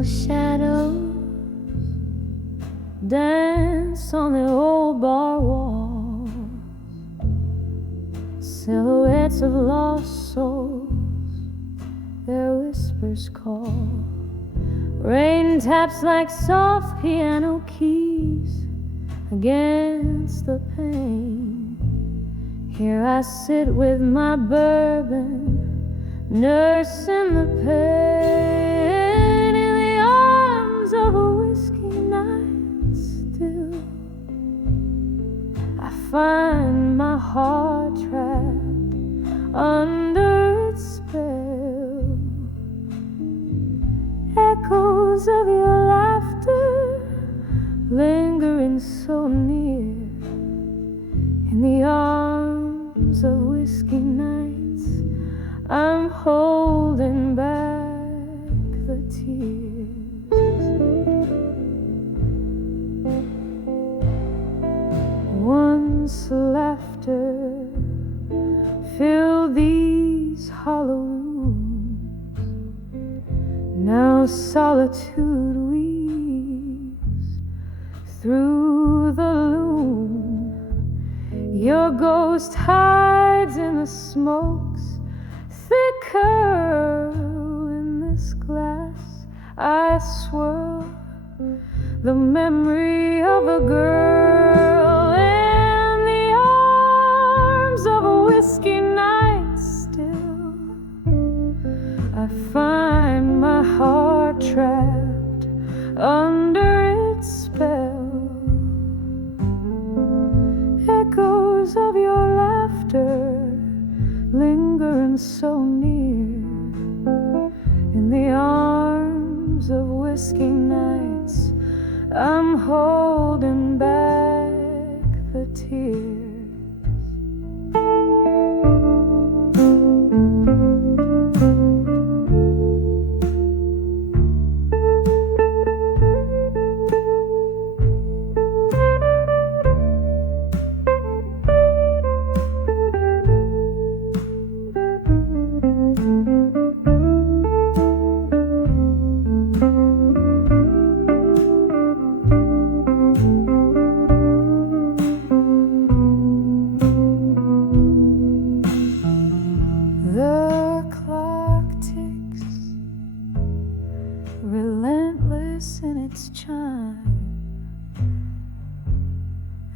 Little shadows dance on the old bar wall, silhouettes of lost souls, their whispers call. Rain taps like soft piano keys against the pane. Here I sit with my bourbon, nursing the pain in the arms of a whiskey night still. I find my heart trapped under its spell. Echoes of your laughter lingering so near in the arms of whiskey nights. I'm holding back the tears. Once laughter filled these hollow rooms, now solitude weaves through the loom. Your ghost hides in the smokes, thick curl in this glass I swirl, the memory of a girl in the arms of a whiskey night still. I find my heart trapped under its spell. Echoes of your laughter lingering so near in the arms of whiskey nights. I'm holding back the tears.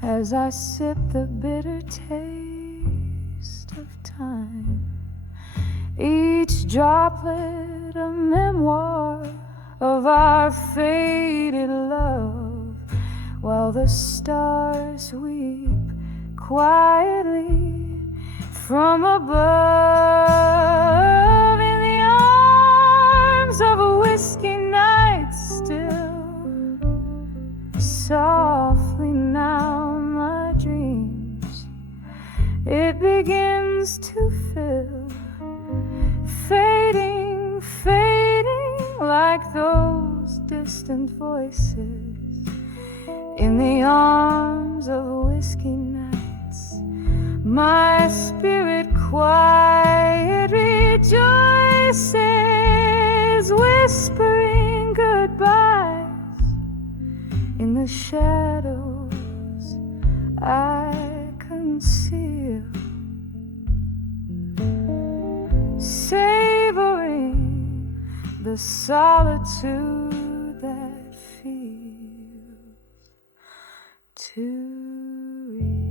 As I sip the bitter taste of time, each droplet a memoir of our faded love, while the stars weep quietly from above in the arms of a whiskey night still. Softly now it begins to fill, fading, fading like those distant voices in the arms of whiskey nights. My spirit quiet rejoices, whispering goodbyes in the shadows I conceal, savoring the solitude that feels too real.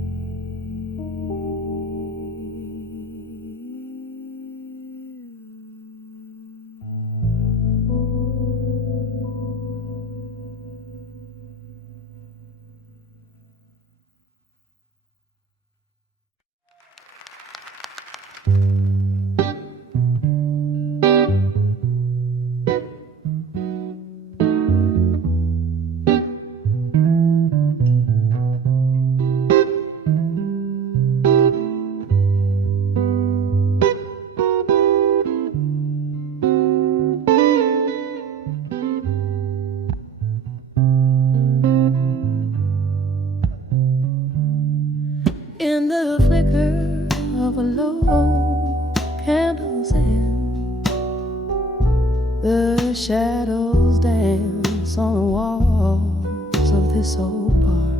lights on the walls of this old bar.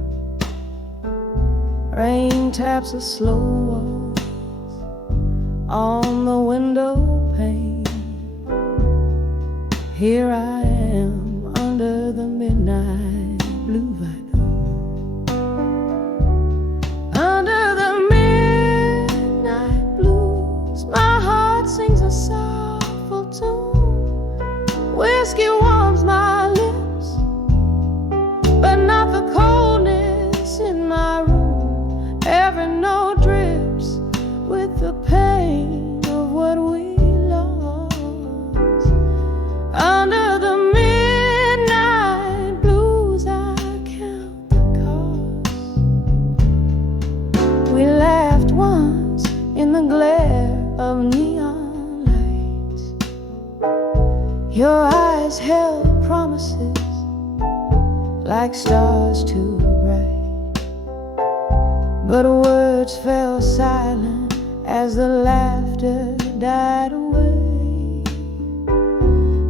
Rain taps the slow walls on the window pane. Here I am under the midnight blue viaduct. Under the midnight blues, my heart sings a soulful tune. Whiskey warms my lips, but not the coldness in my room. Every note drips with the pain of what we lost. Under the midnight blues, I count the cost. We laughed once in the glare of neon lights. Your eyes held promises like stars too bright, but words fell silent as the laughter died away.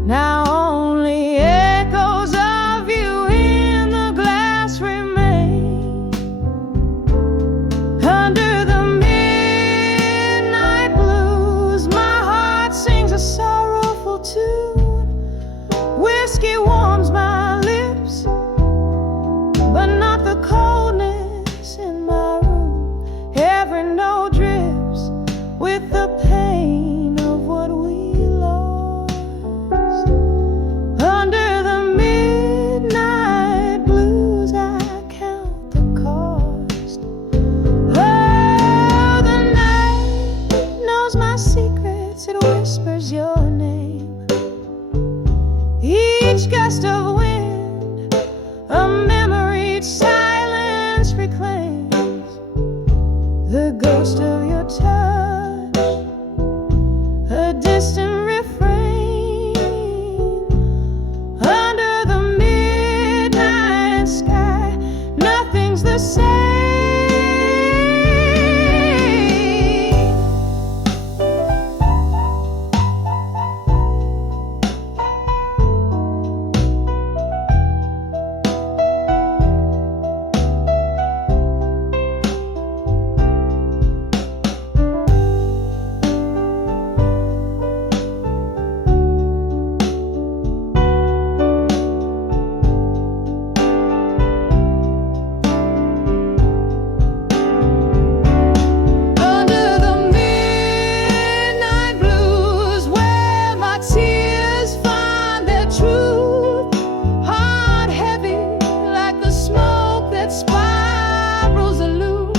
Now only echoes of you in the glass remain. Under the midnight blues, my heart sings a sorrowful tune. Whiskey warms my lips, but not the coldness in my room. Every note drips with the pain of what we lost. Under the midnight blues, I count the cost. Oh, the night knows my secrets, it whispers your name. Each gust of wind, a memory silence reclaims. The ghost of your touch, a distant refrain. Under the midnight sky, nothing's the same. Under the midnight blues, where my tears find their truth. Heart heavy like the smoke that spirals aloof.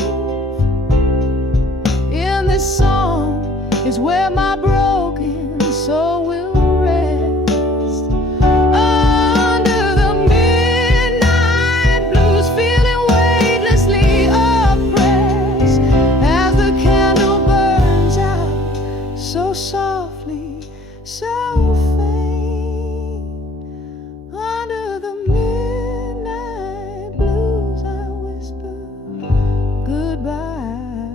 In this song is where my broken soul will rest. Under the midnight blues, feeling weightlessly oppressed as the candle burns out so softly, so faint. Under the midnight blues, I whisper goodbye,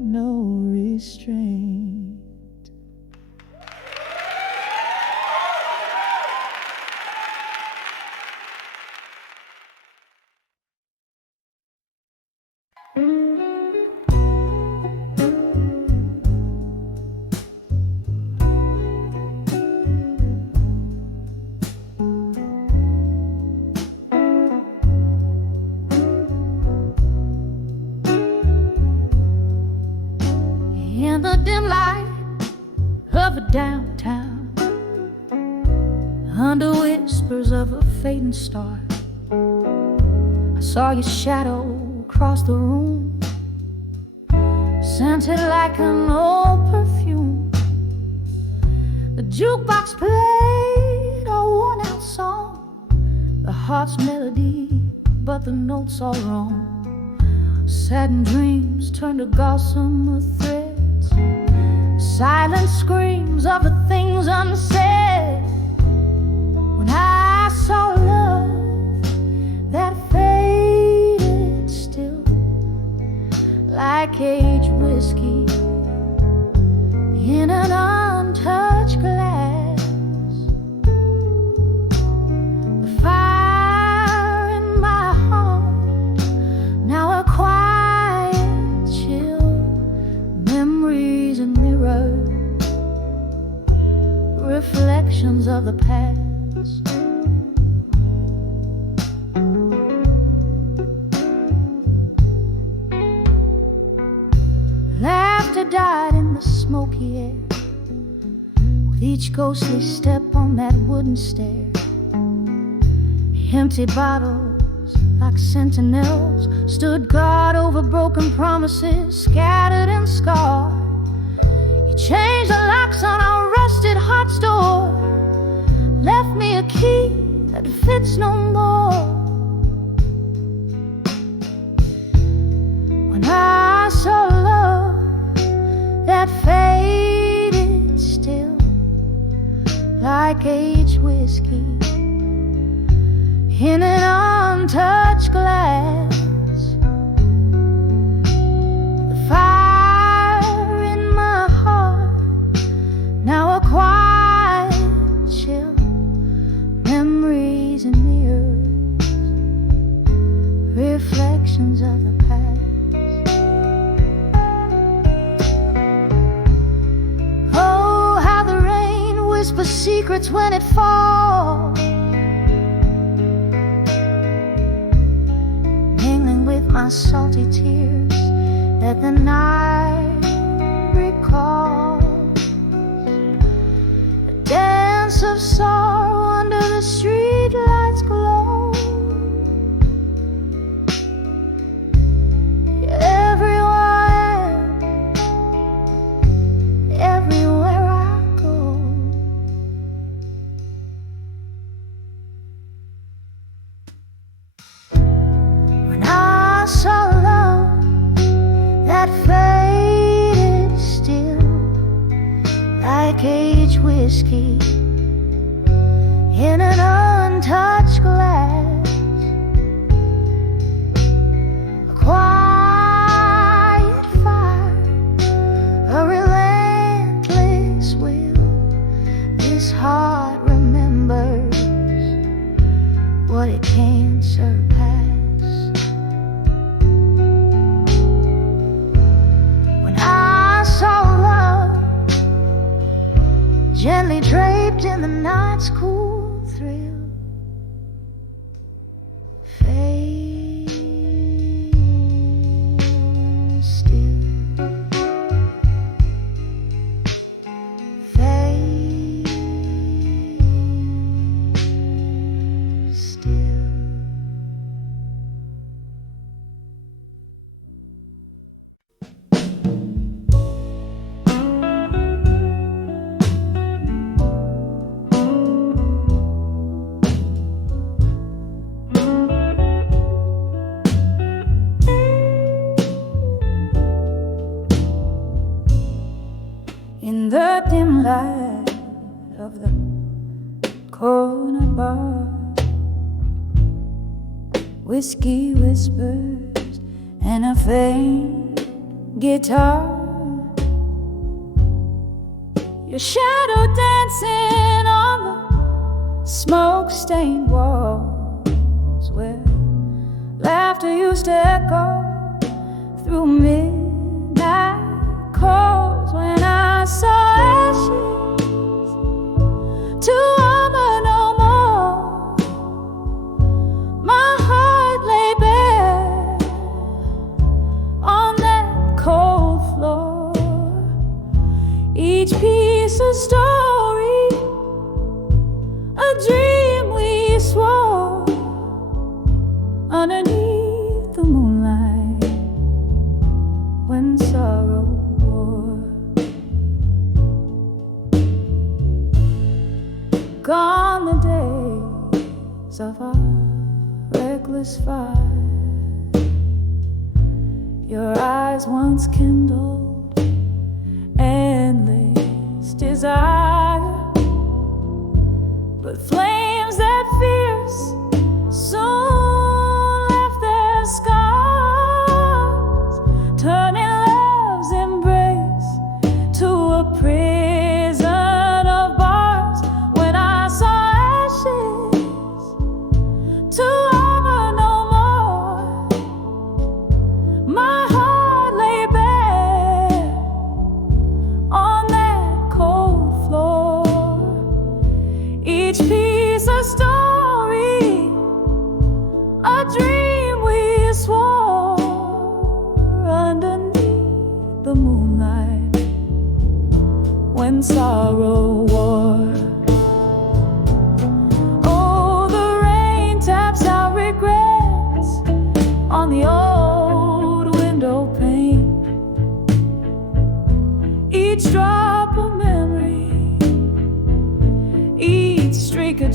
no restraint. In the dim light of a downtown, under whispers of a fading star, I saw your shadow across the room, scented like an old perfume. The jukebox played a worn-out song, the heart's melody, but the notes all wrong. Saddened dreams turned to gossamer threads, silent screams of the things unsaid. When I saw love that faded still, like aged whiskey in an untouched glass, smoky air, with each ghostly step on that wooden stair. Empty bottles like sentinels stood guard over broken promises, scattered and scarred. You changed the locks on our rusted heart's door, left me a key that fits no more. When I saw love that faded still, like aged whiskey in an untouched glass, the fire in my heart now a quiet chill, memories and mirrors, reflections of the past. Oh, how the rain whispers secrets when it falls, my salty tears that the night recalls. A dance of sorrow under the streetlights glow. Everywhere I am, everywhere I go. When I saw love that faded still, like aged whiskey in an untouched glass, a quiet fire, a relentless will. This heart remembers what it can't surpass. Gently draped in the night's cool thrill, fade still, fade still. In the dim light of the corner bar, whiskey whispers and a faint guitar, your shadow dancing on the smoke-stained walls, where laughter used to echo through midnight calls. When I saw ashes to armor no more, my heart lay bare on that cold floor. Each piece a story, a dream we swore underneath the moonlight when sorrow wore. Gone the days of our reckless fire, your eyes once kindled endless desire, but flames that fierce soon left their scars, turning love's embrace to a prison of bars. When I saw ashes to armor no more, my heart lay bare on that cold floor. Each piece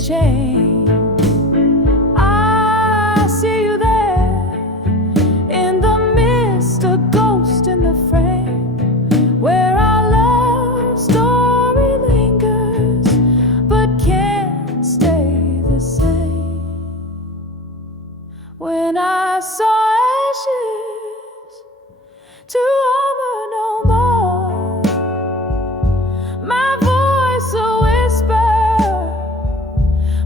change. I see you there in the mist, a ghost in the frame, where our love story lingers but can't stay the same. When I saw ashes to armor no more, my voice a whisper,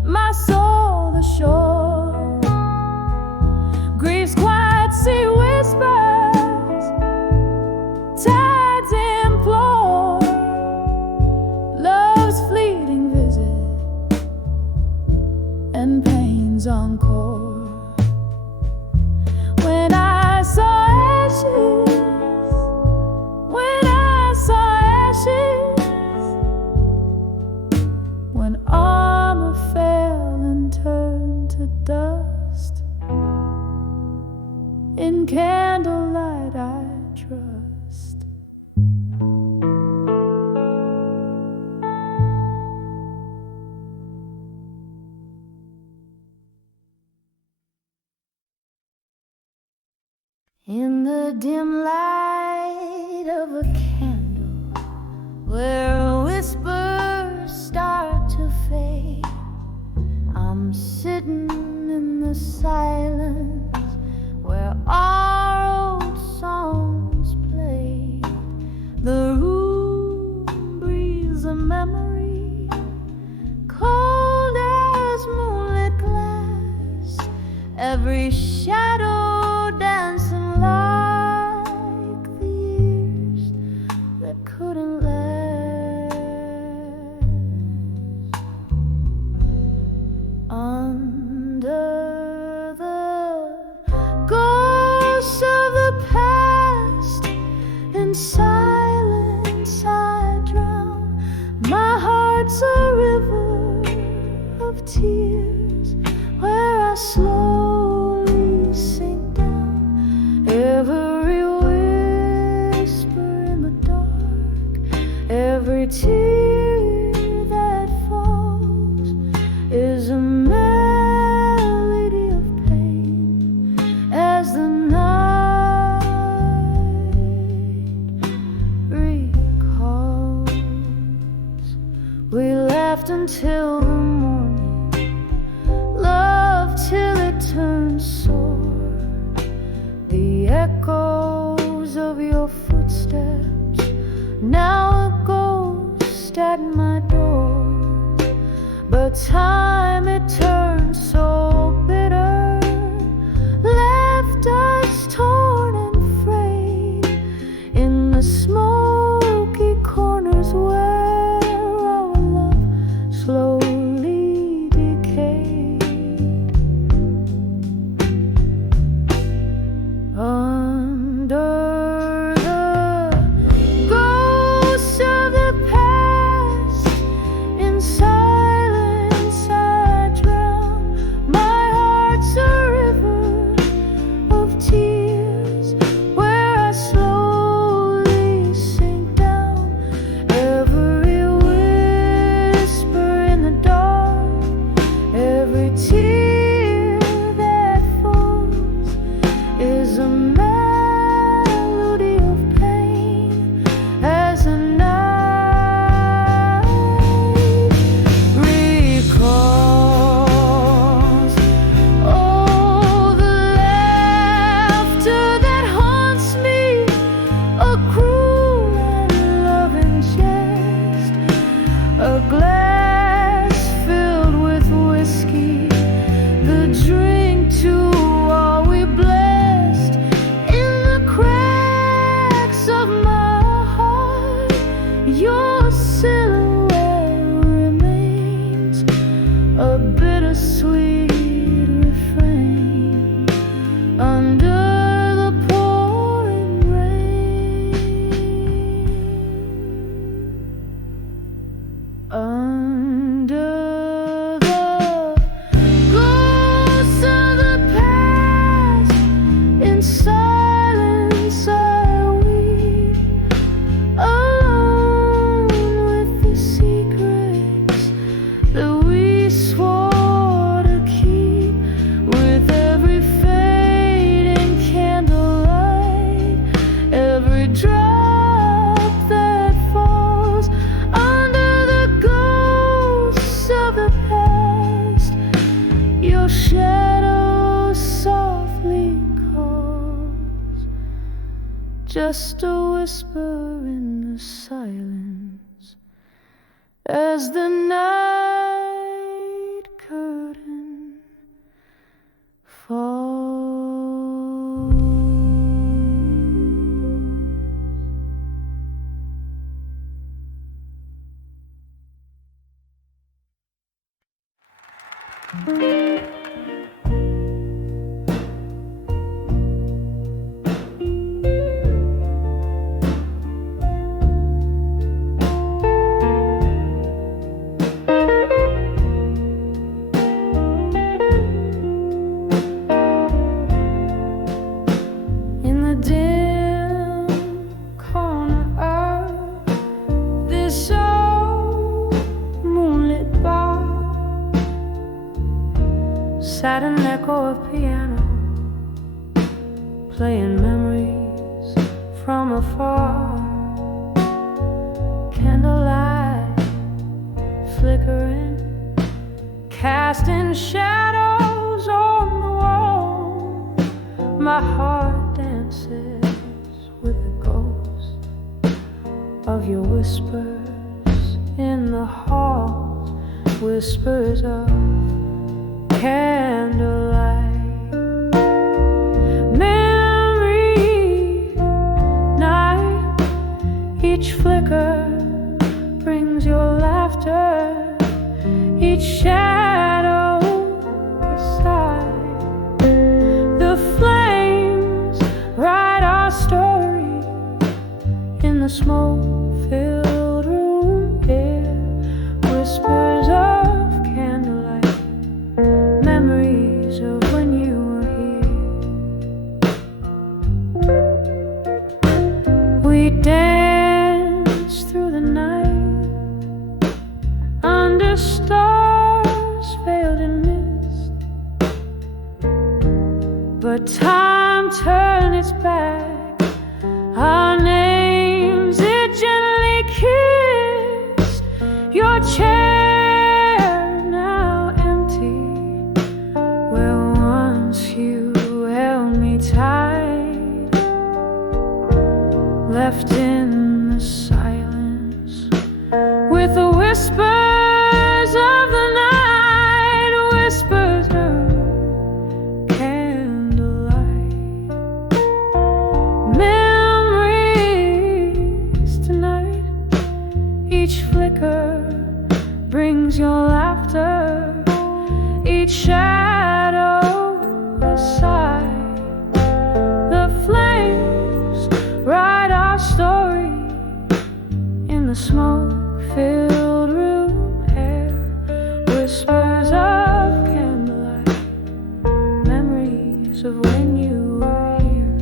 my soul the shore. Grief's quiet sea whispers, tides implore love's fleeting visit and pain's encore. When I saw ashes, when I saw ashes, when armor fell and turned to dust, in candlelight I trust. In the dim light of a candle, where whispers start to fade, I'm sitting in the silence where our old songs play. The room breathes a memory, cold as moonlit glass, every shadow dancing like the years that couldn't last. Under the ghosts of the past, in silence I drown. My heart's a river of tears where I slowly sink down. Every whisper in the dark, every tear that falls is a melody of pain as the night recalls. We laughed until the morning, loved till it turned sore. The echoes of your footsteps, now a ghost at my door. But time it turned so bitter, left us torn and frayed in the smoky corners where our love slowly decayed. Under the ghosts of the past, in silence I drown. shadow softly calls, just a whisper in the silence as the night curtain falls. In the dim corner of this old moonlit bar sat an echo of piano, playing memories from afar. Candlelight flickering, casting shadows on the wall. My heart dances with the ghost of your whispers in the halls, whispers of candlelight. Memory night, each flicker brings your laughter, each shadow a sigh. The flames write our story in the smoke-filled room air, whispers of candlelight, memories of when you were here. We danced through the night under stars veiled in mist, but time turned its back. Our names it gently kissed. Your chair now empty, where once you held me tight, left in the silence with the whispers of the night, whispers of candlelight. Memories tonight, each flicker brings your laughter, each shadow a sigh. The flames write our story in the smoke-filled room air, whispers of candlelight, memories of when you were here.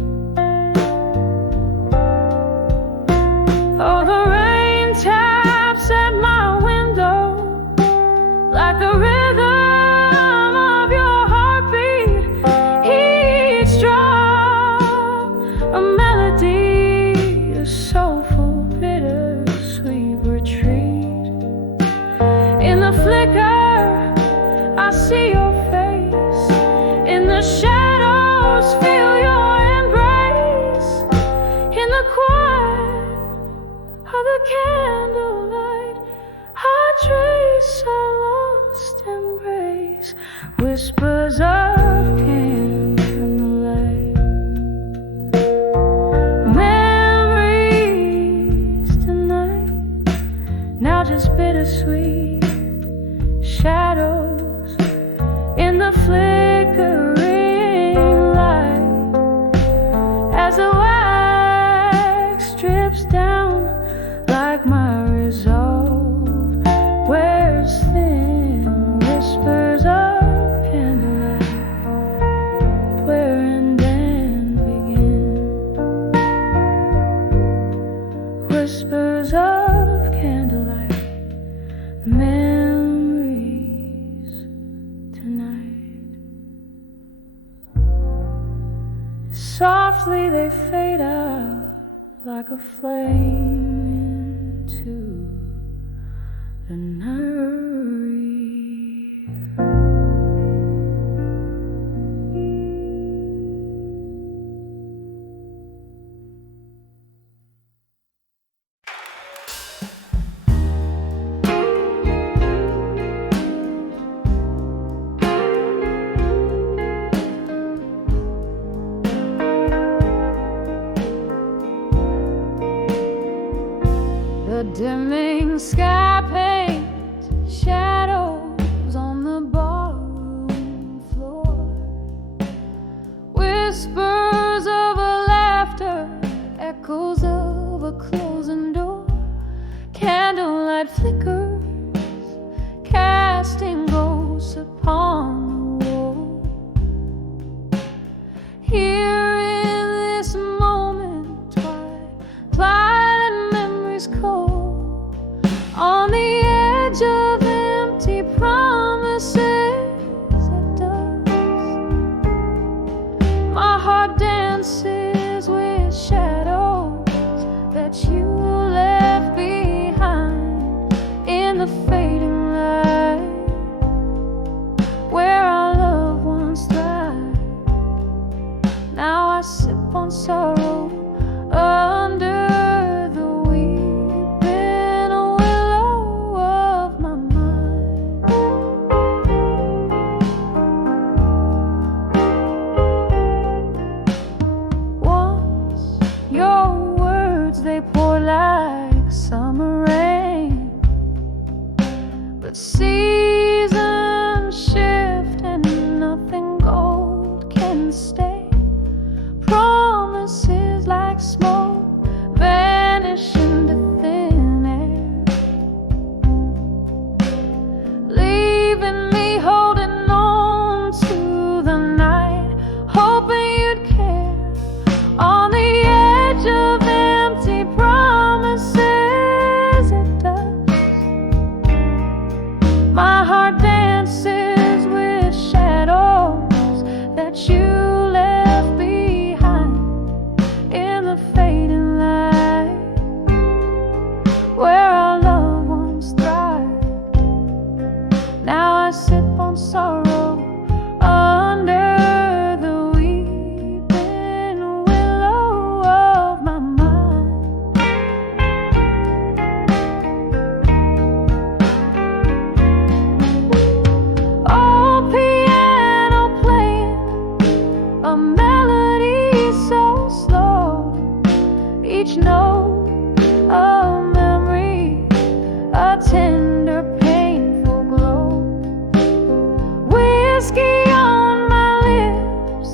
Oh, the rain taps at my window like the rhythm of your heartbeat. Each drop a melody, a soulful, bittersweet retreat. In the flicker, I see your face. In the shadows, feel your embrace. In the quiet of the candlelight, I trace our lost embrace, whispers of candlelight. Memories tonight, now just bittersweet shadows in the flickering light, as the wax drips down like my resolve wears thin, whispers of candlelight, where and then begin, whispers of candlelight, memories tonight. Softly they fade out like a flame into the night. whispers of a laughter, echoes of a closing door. Candlelight flickers, casting ghosts upon the wall. Here in this moment, twilight and memories cold, on the edge of empty promises at dusk. My heart dances with shadows that you left behind in the fading light, where our loved ones thrive. Now I sip on sorrow under the weeping willow of my mind. Once your words, they pour like summer rain, but seasons shift and nothing gold can stay. Promises like smoke vanish into thin air, leaving me holding on to the night, hoping you'd care. On the edge of empty promises at dusk, my heart dances with shadows that you left behind in the fading light, where our loved ones thrive. Now I sip on sorrow under the weeping willow of my mind. Oh, piano playing a melody so slow, each note a memory, a tender, painful glow. Whiskey on my lips,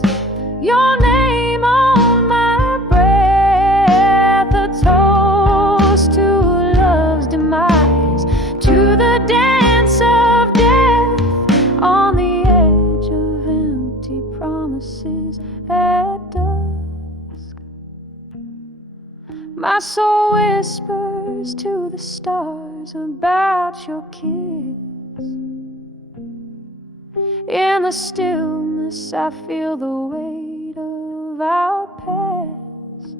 your name on my breath, a toast to love's demise, to the dance of death, on the edge of empty promises at dusk. My soul whispers to the stars about your kiss. In the stillness I feel the weight of our past,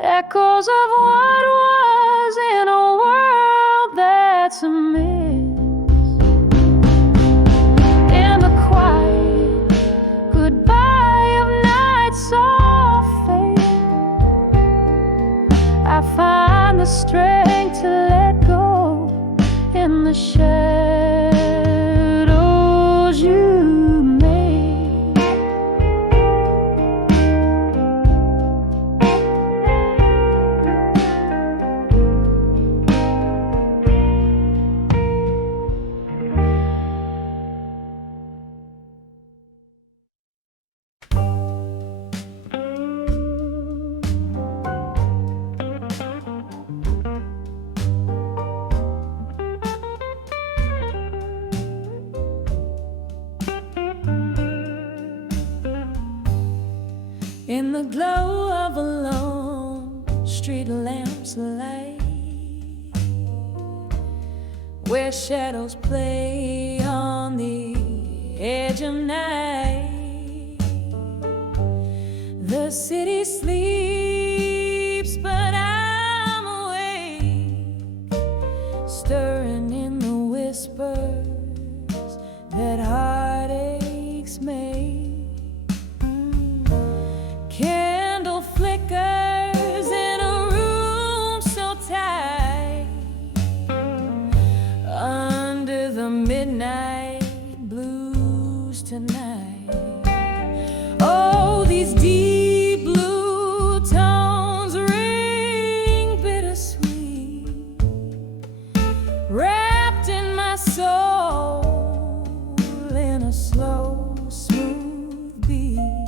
echoes of what was in a world that's a mist. In the quiet goodbye of night soft fade, I find the strength to let go in the shadows you made. In the glow of a lone street lamp's light, where shadows play on the edge of night, the city sleeps, but I'm awake, stirring in the whispers that heartaches make. Candle flickers in a room so tight, under the midnight blues tonight. Oh, these deep blue tones ring bittersweet, wrapped in my soul in a slow, smooth beat.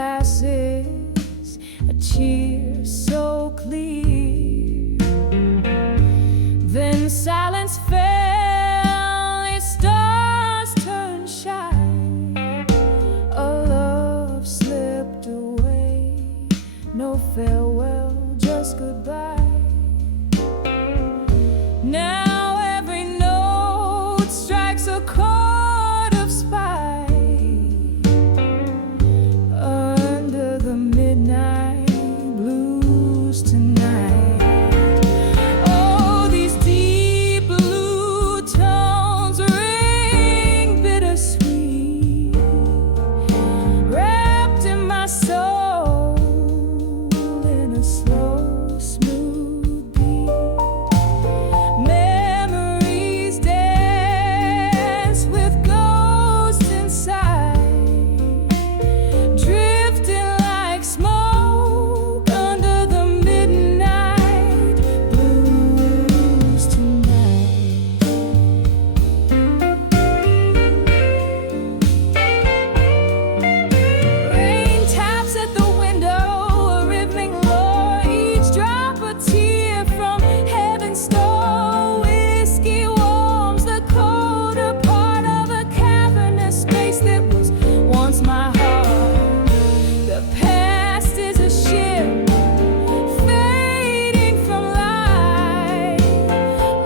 glasses, a cheer so clear. Then silence fell, its stars turned shy. A love slipped away, no farewell, just goodbye. Now every note strikes a chord of spite. Under the midnight blues tonight. Oh, these deep blue tones ring bittersweet, wrapped in my soul in a slow, smooth beat. Memories dance with ghosts inside, drifting like smoke under the midnight blues tonight. Rain taps at the window, a rhythmic lure, each drop a tear from heaven's store. Whiskey warms the colder part of a cavernous space that was once my heart. The past is a ship fading from light,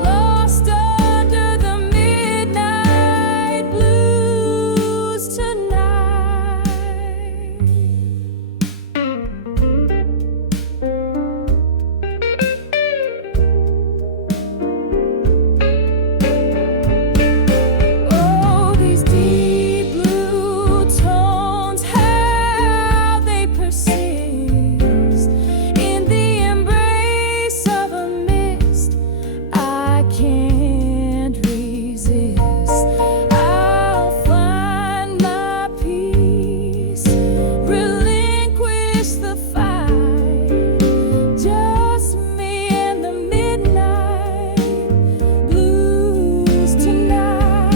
lost under the midnight blues tonight. Oh, these deep blue tones, how they persist in the embrace of a mist I can't resist. I'll find my peace, relinquish the fight, just me and the midnight blues tonight.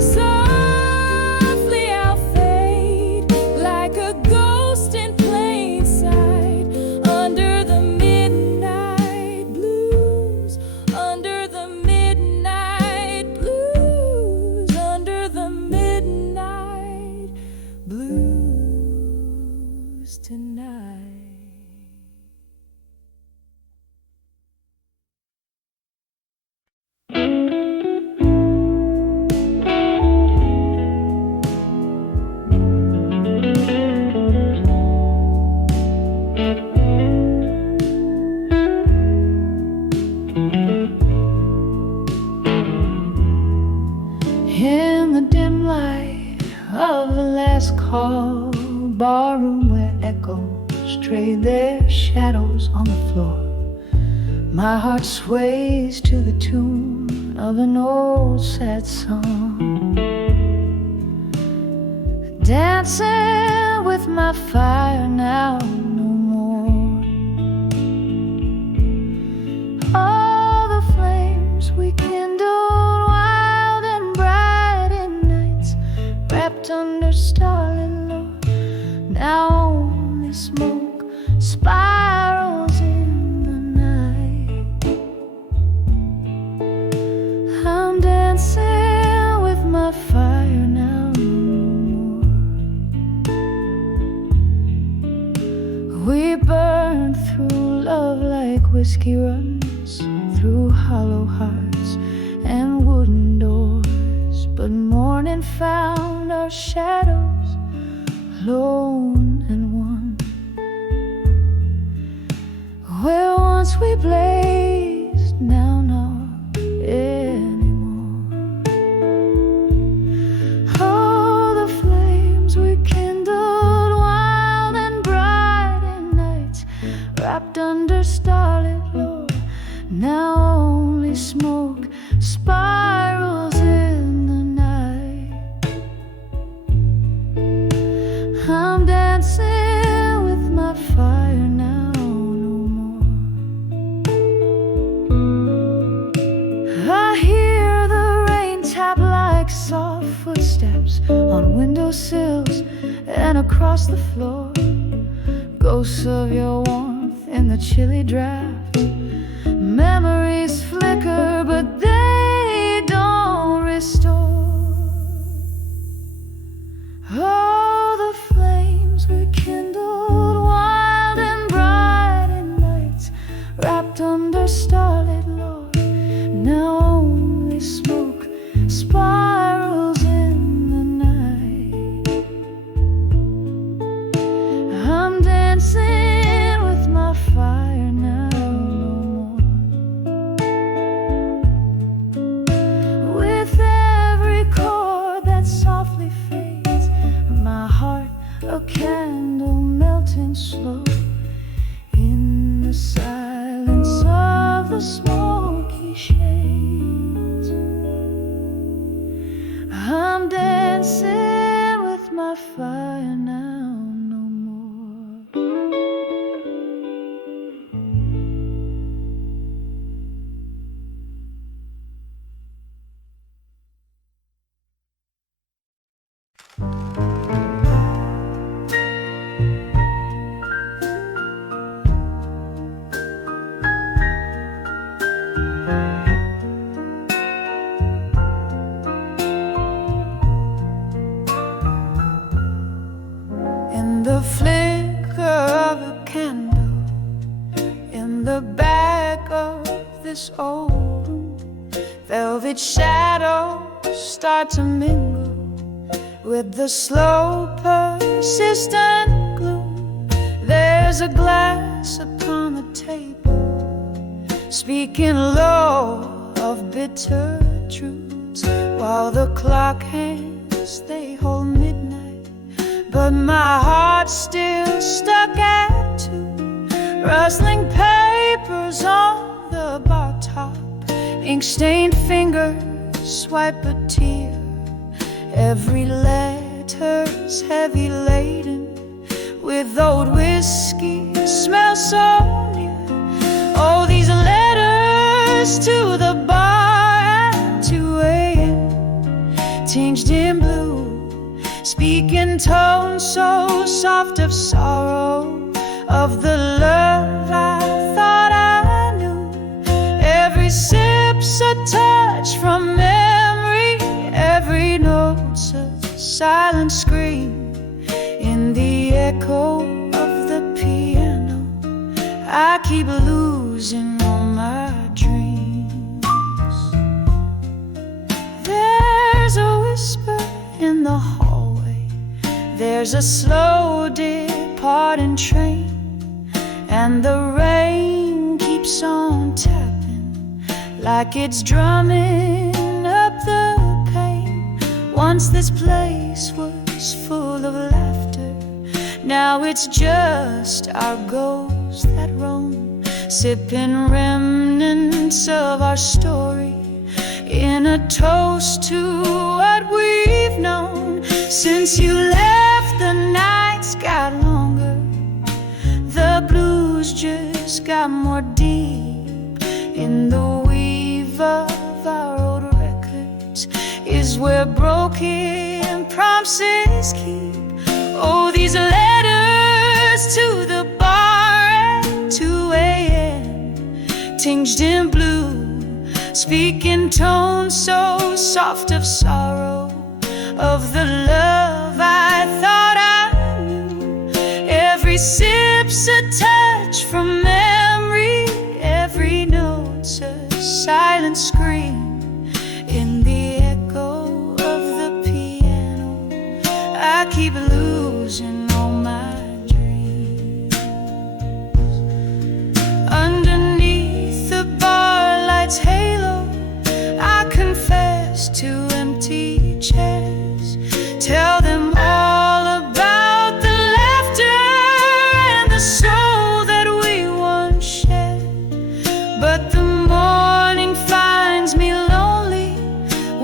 Softly I'll fade like a ghost in plain sight, under the midnight blues, under the midnight blues, under the midnight blues tonight. In the dim light of the last call, barroom where echoes trade their shadows on the floor, my heart sways to the tune of an old sad song. Dancing with my fire now no more. All the flames we kindled wild and bright in nights, wrapped under starlit lore, now only smoke spirals in the night. I'm dancing with my fire now no more. We burn through love like whiskey runs through hollow hearts and wooden doors, but morning found our shadows alone and one. Where once we blazed, now not anymore. Oh, the flames we kindled wild and bright in nights, wrapped under starlit glow, now only smoke spirals in the night. I'm dancing with my fire now no more. marks on windowsills and across the floor. Ghosts of your warmth in the chilly draft. Memories flicker, but they don't restore. Oh, the flames were kindled wild and bright in nights, wrapped under starlit lore. Now only smoke spirals in the night. I'm dancing with my fire now, no more. With every chord that softly fades, my heart a candle melting slow in the silence of the smoky shades. I'm dancing with my fire now, no more. In the flicker of a candle, in the back of this old room, velvet shadows start to mingle with the slow, persistent gloom. There's a glass upon the table, speaking low of bitter truths, while the clock hands, they hold midnight. But my heart's still stuck at 2. Rustling papers on the bar top, ink-stained fingers swipe a tear. Every letter's heavy laden with old whiskey, smells so near. Oh, these letters to the bar at 2 a.m., tinged in blue, speaking tones so soft of sorrow, of the love I thought I knew. Every sip's a touch from memory, every note's a silent scream. In the echo of the piano, I keep losing all my dreams. There's a whisper in the hallway, there's a slow departing train, and the rain keeps on tapping like it's drumming up the pain. Once this place was full of laughter, now it's just our ghosts that roam, sipping remnants of our story in a toast to what we've known. Since you left, the nights got longer, the blues just got more deep. In the weave of our old records is where broken promises keep. Oh, these letters to the bar at 2 a.m., tinged in blue, speaking tones so soft of sorrow, of the love I thought I knew. Every sip's a touch from memory, every note's a silent scream. In the echo of the piano, I keep losing all my dreams. Underneath the bar light's halo, I confess to empty chairs. Tell them all about the laughter and the soul that we once shared. But the morning finds me lonely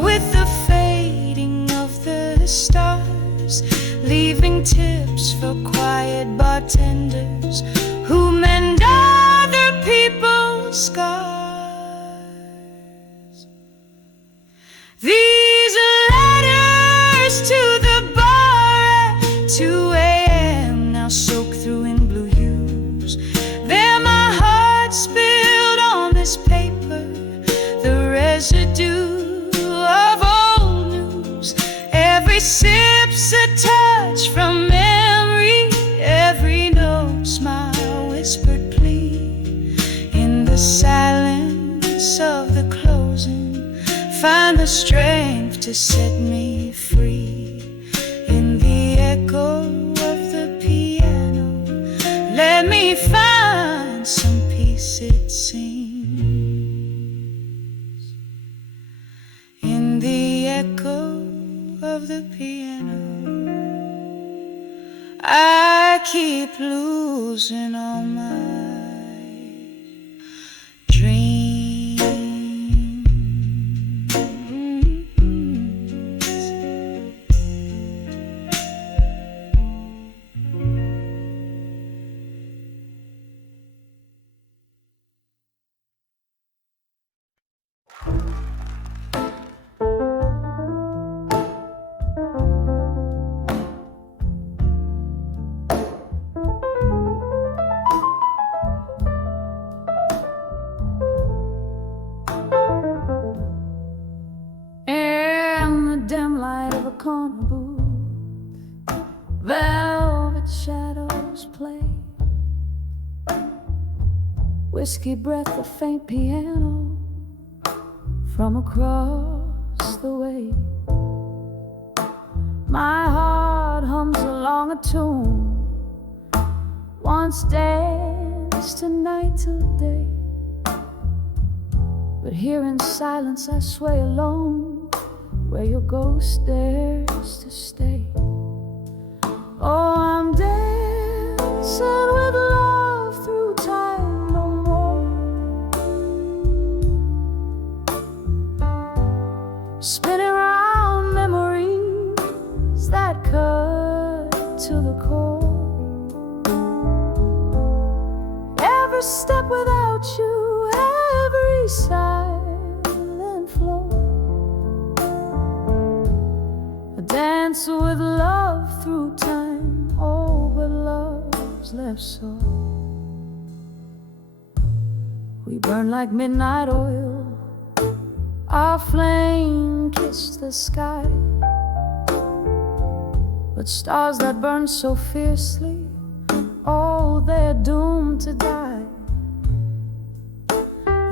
with the fading of the stars, leaving tips for quiet bartenders who mend other people's scars. These letters to Every sip's a touch from memory, every note's my whispered plea. In the silence of the closing, find the strength to set me free. In the echo of the piano, let me find some peace it seems. In the echo of the piano, I keep losing all my dreams. Dim light of a corner booth, velvet shadows play, whiskey breath, a faint piano from across the way. My heart hums along a tune, once danced tonight till day, but here in silence I sway alone, where your ghost dares to stay. Oh, I'm dancing with love through time no more, spinning round memories that cut to the core. Every step without you, every silent flow, dance with love through time. Oh, but love's left so. We burn like midnight oil, our flame kissed the sky, but stars that burn so fiercely, oh, they're doomed to die.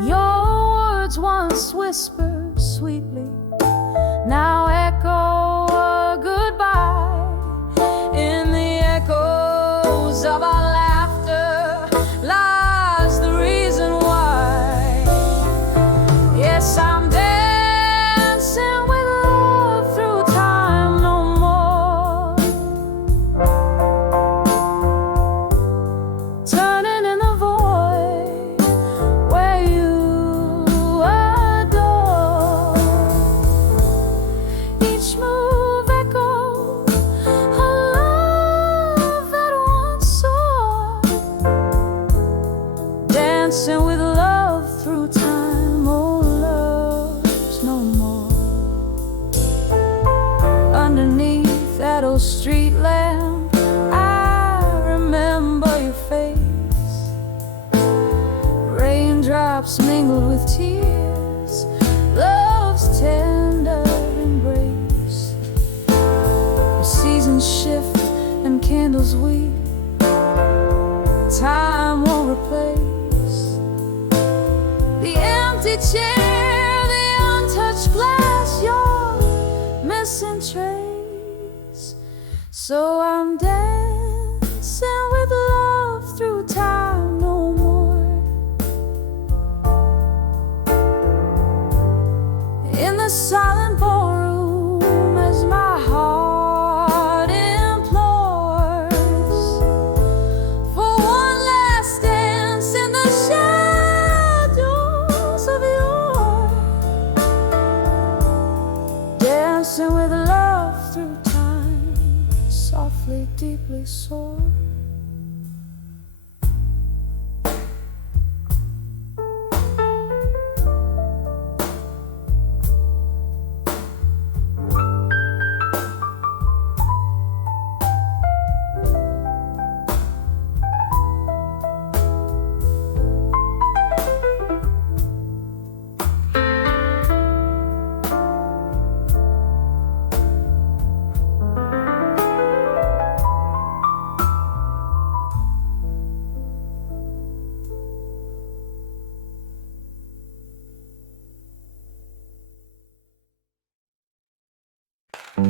Your words once whispered sweetly, now echo a goodbye. In the echoes of our laughter lies the reason why. Yes, I'm dancing with love through time no more, turning in the void where you adore. Each move echoed a love that once soared, dancing with love through time. Oh, love's no more. Underneath that old street lamp, I remember your face. Raindrops mingled with tears, love's tender embrace. The seasons shift and candles weep, time won't replace the empty chair, the untouched glass, your missing trace. So I'm dancing with love through time no more. In the silent ballroom, as my heart implores for one last dance in the shadows of yore, dancing with love through time, softly, deeply sore. In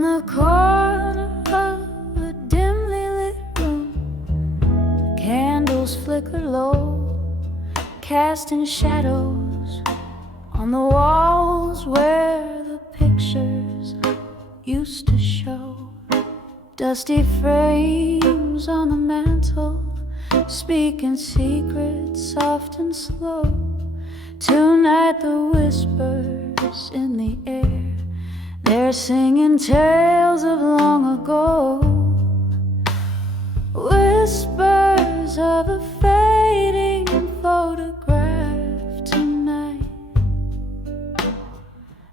the corner of a dimly lit room, candles flicker low, casting shadows on the walls where the pictures used to show. Dusty frames on the mantle, speaking secrets soft and slow. Tonight the whispers in the air, they're singing tales of long ago. Whispers of a fading photograph tonight,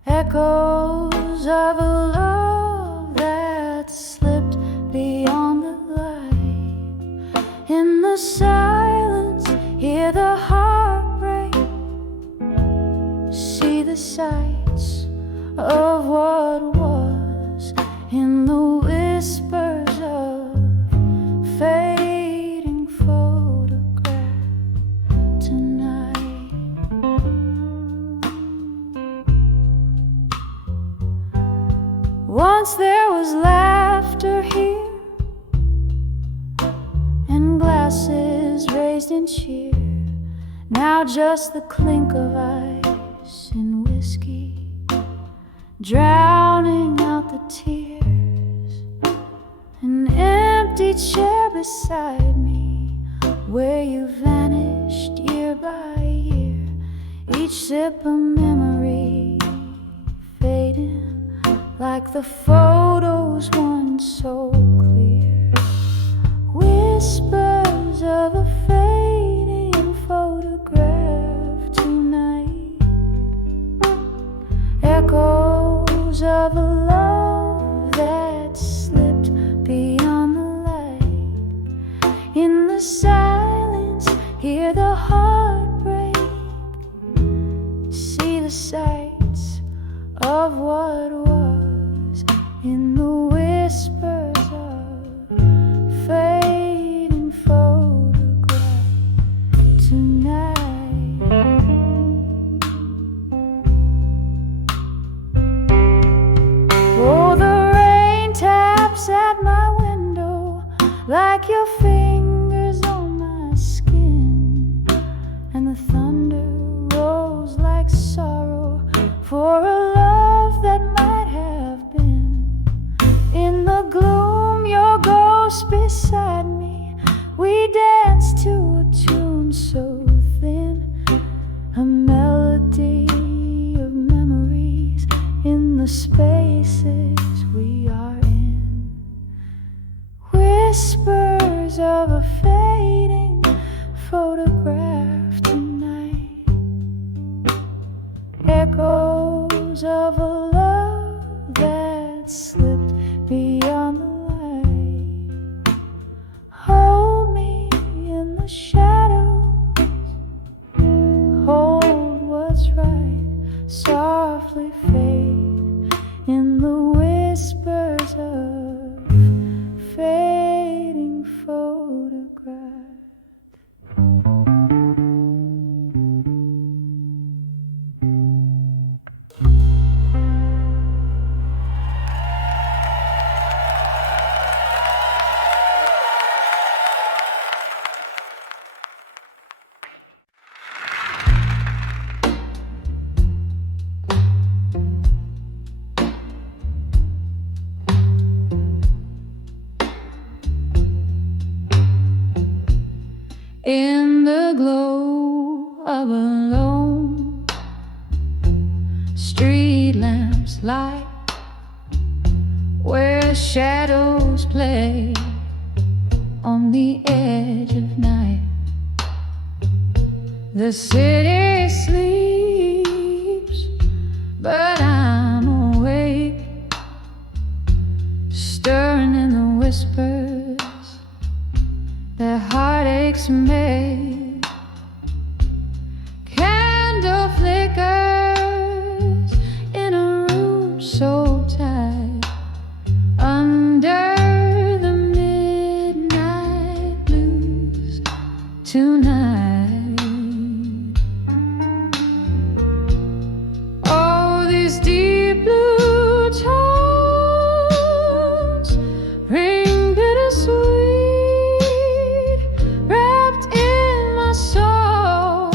echoes of a love that slipped beyond the light. In the silence, hear the heartbreak, see the sights of what was. In the whispers of fading photograph tonight. Once there was laughter here, and glasses raised in cheer. Now just the clink of ice in whiskey, drowning out the tears. An empty chair beside me, where you vanished year by year. Each sip a memory fading, like the photos once so clear. Whispers of a fading photograph tonight, echoes of a love that slipped beyond the light. In the silence, hear the heartbreak, see the sights of what was. In the whispers of fading photograph tonight. Oh, the rain taps at my window like your fingers on my skin, and the thunder rolls like sorrow for a love that might have been. In the gloom, your ghost beside me, we dance to a tune so thin, a melody of memories in the spaces we are in. Whispers of a fading photograph tonight, echoes of a love that slipped beyond the light. Hold me in the shadows, hold what's right, softly fade in the whispers of fading photograph. In the glow of a lone street lamps light, where shadows play on the edge of night, the city sleeps, but I'm awake, stirring in the whispers that heartaches make. Candle flickers in a deep blue tones ring bittersweet, wrapped in my soul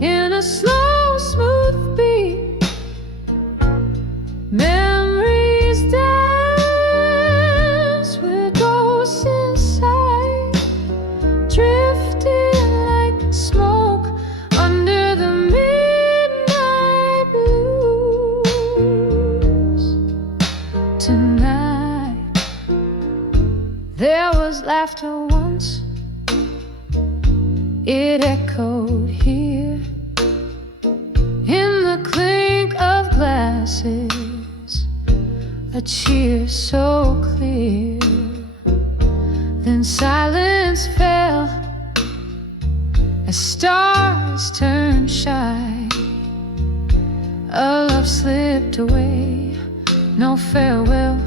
in a slow, smooth beat. Memories dance with ghosts inside, drifting like smoke under the midnight blues. Tonight there was laughter once, it echoed here in the clink of glasses, a cheer so clear. Then silence fell as stars turned shy. A love slipped away, no farewell,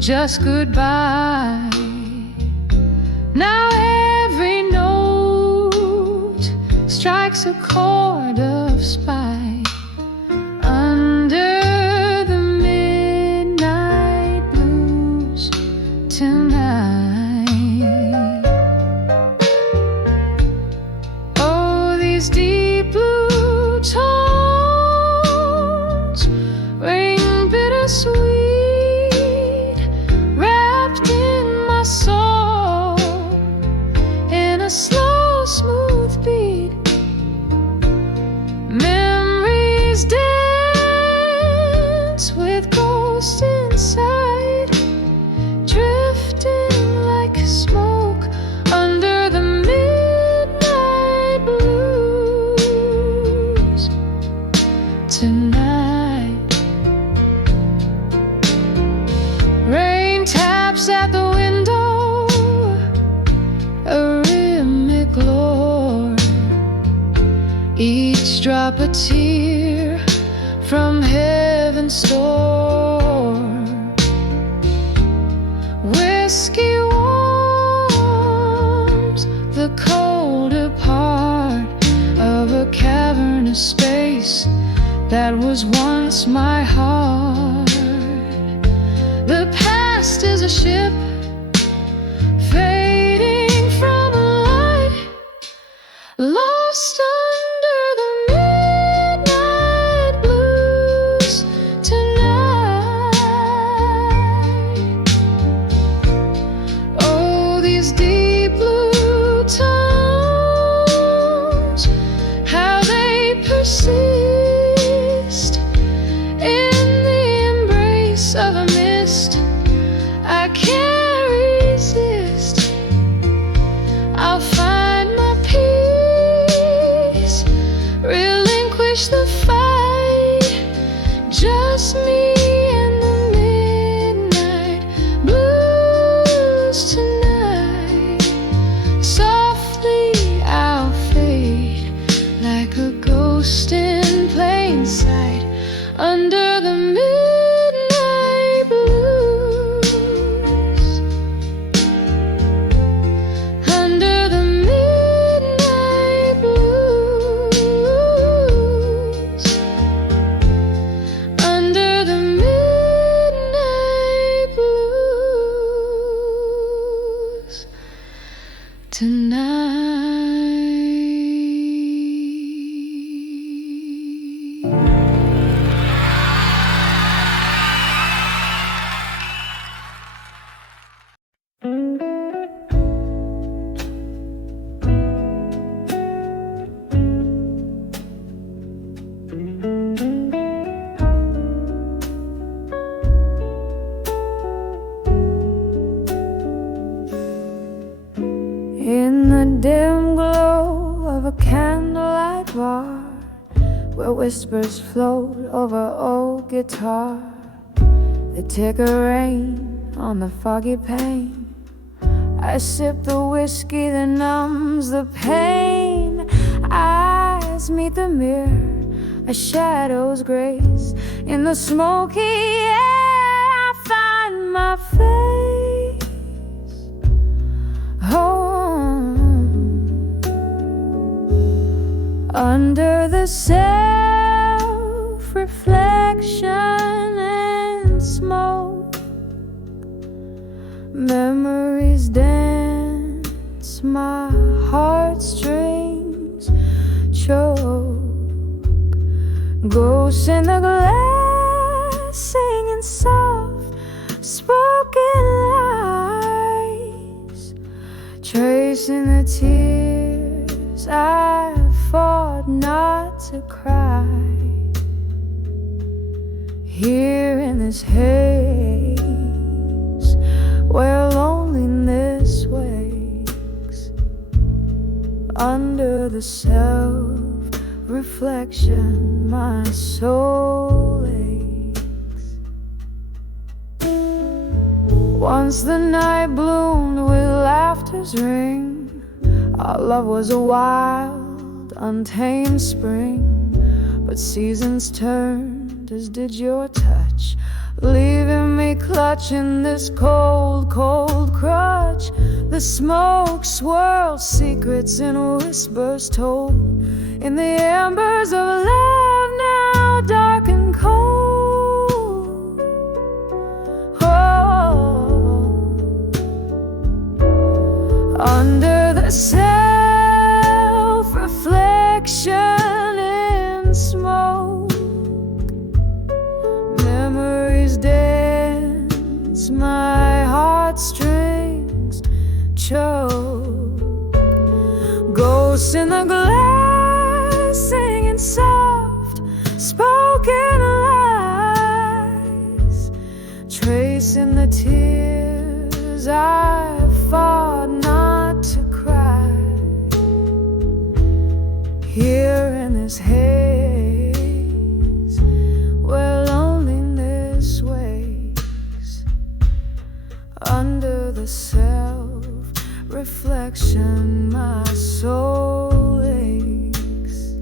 just goodbye. Now every note strikes a chord of spite under the midnight blues tonight. Oh, these deep blue tones ring bittersweet, wrapped in my soul in a slow, smooth beat. Memories dance with ghosts inside, drifting like smoke under the midnight blues tonight. Rain taps at the window, a rhythmic glory, each drop a tear from heaven's store. Whiskey warms the colder part of a cavernous space that was once my heart. The past is a ship fading from a light, lost under the midnight blues tonight. Oh, these deep blue tones, how they persist in the embrace of a mist I can't resist. I'll find my peace, relinquish the fight, just me and the midnight blues tonight. Softly I'll fade like a ghost in plain sight under the midnight blues, under the midnight blues, under the midnight blues tonight. In the dim glow of a candlelight bar, where whispers float over old guitar, they take a rain on the foggy pane. I sip the whiskey that numbs the pain. Eyes meet the mirror, a shadow's grace. In the smoky air I find my face. Under the self-reflection my heartstrings choke. Ghosts in the glass singing soft spoken lies, tracing the tears I fought not to cry. Here in this haze where loneliness wakes, under the self-reflection my soul aches. Once the night bloomed with laughter's ring, our love was a wild, untamed spring. But seasons turned, as did your touch, leaving me clutching this cold, cold crutch. The smoke swirled, secrets and whispers told, in the embers of love now dark and cold. Oh, under the self-reflection in smoke, memories dance, my heartstrings choke. Ghosts in the glass singing soft spoken lies, tracing the tears I fought not to cry. Here in this haze where loneliness wakes, under the self-reflection my soul aches.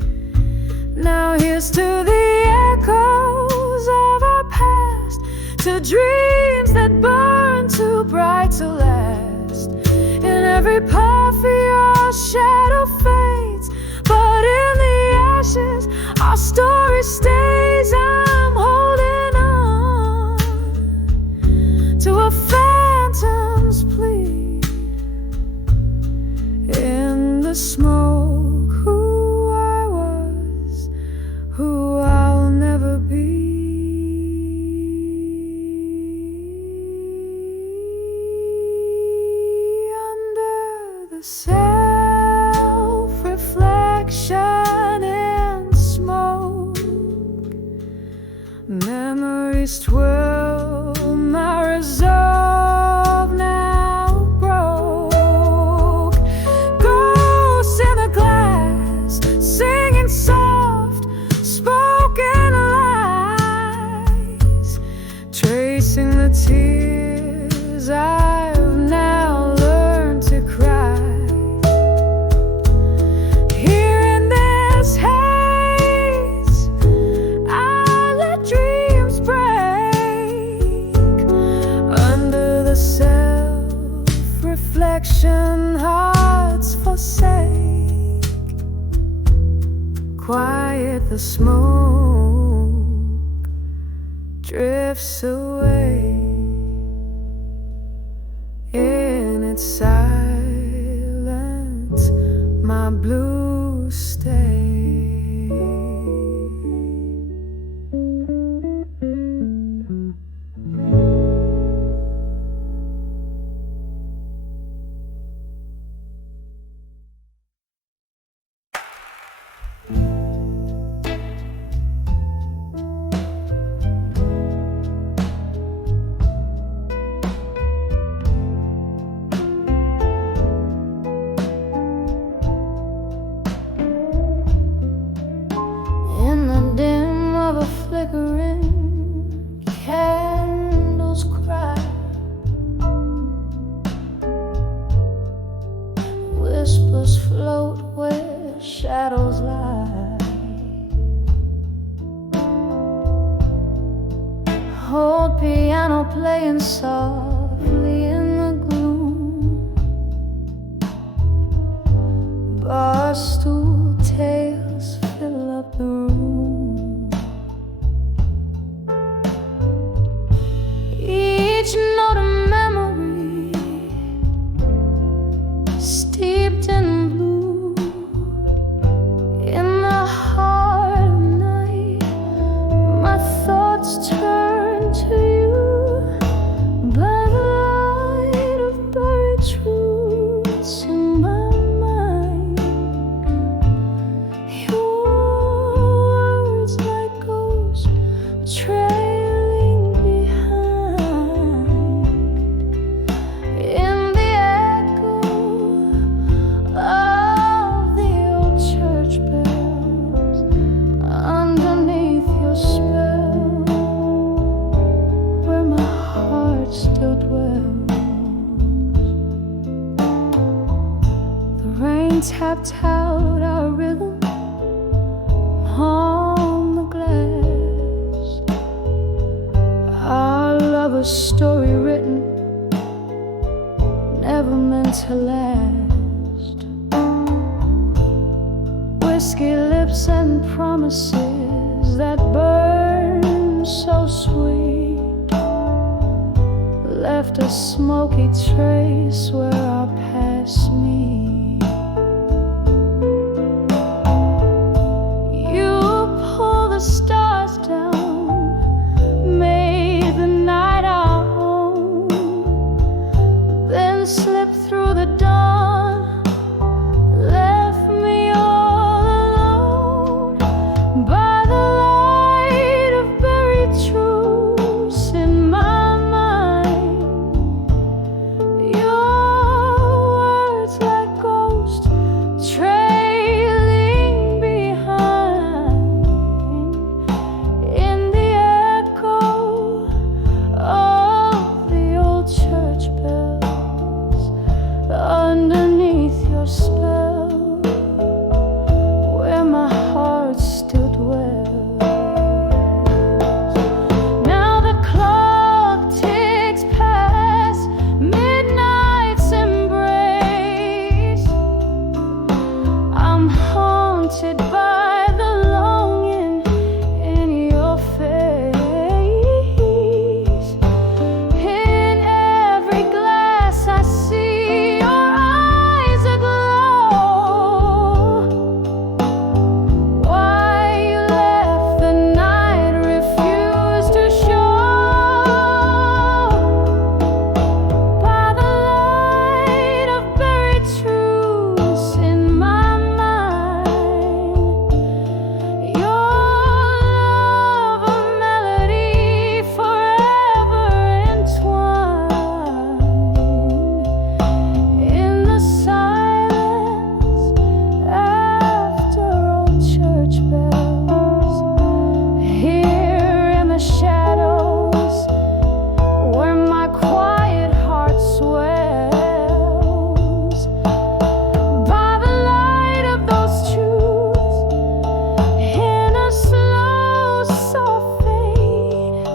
Now here's to the echoes of our past, to dreams that burn too bright to last. In every puff your shadow fades, but in the ashes our story stays. I'm holding on to a phantom's plea in the smoke. Who I was, who I'll never be. Under the self-reflection in smoke, memories twirl, my resolve now broke. Ghosts in the glass singing soft spoken lies, tracing the tears I've now learned to cry. Here in this haze I let dreams break, under the self-reflection hearts forsake. Quiet, the smoke drifts away, in its silence my blues stay. In the dim of a flickering candle's cry, whispers float where shadows lie. Old piano playing softly in the gloom, bar stool tales fill up the room. Each note a memory, still hearts turn to you by the light of buried truths in my mind. Your words like ghosts trailing behind in the echo of the old church bells underneath your spell, where my heart still dwells. The rain tapped out our rhythm on the glass, our lover's story written, never meant to last. Whiskey lips and promises that burn so sweet left a smoky trace where our paths meet. You pull the stars down, made the night our home, then slipped through the dawn, left me all alone by the light of buried truths in my mind. Your words like ghosts trailing behind in the echo of the old church bells underneath your spell, where my heart still dwells. Now the clock ticks past midnight's embrace. I'm haunted by the longing in your face. In every glass I see your eyes aglow. Why you left the night refused to show. By the light of buried truths in my mind, your love a melody forever entwined in the silence after old church bells. Here in the shadows where my quiet heart swells, by the light of those truths in a slow soft fade,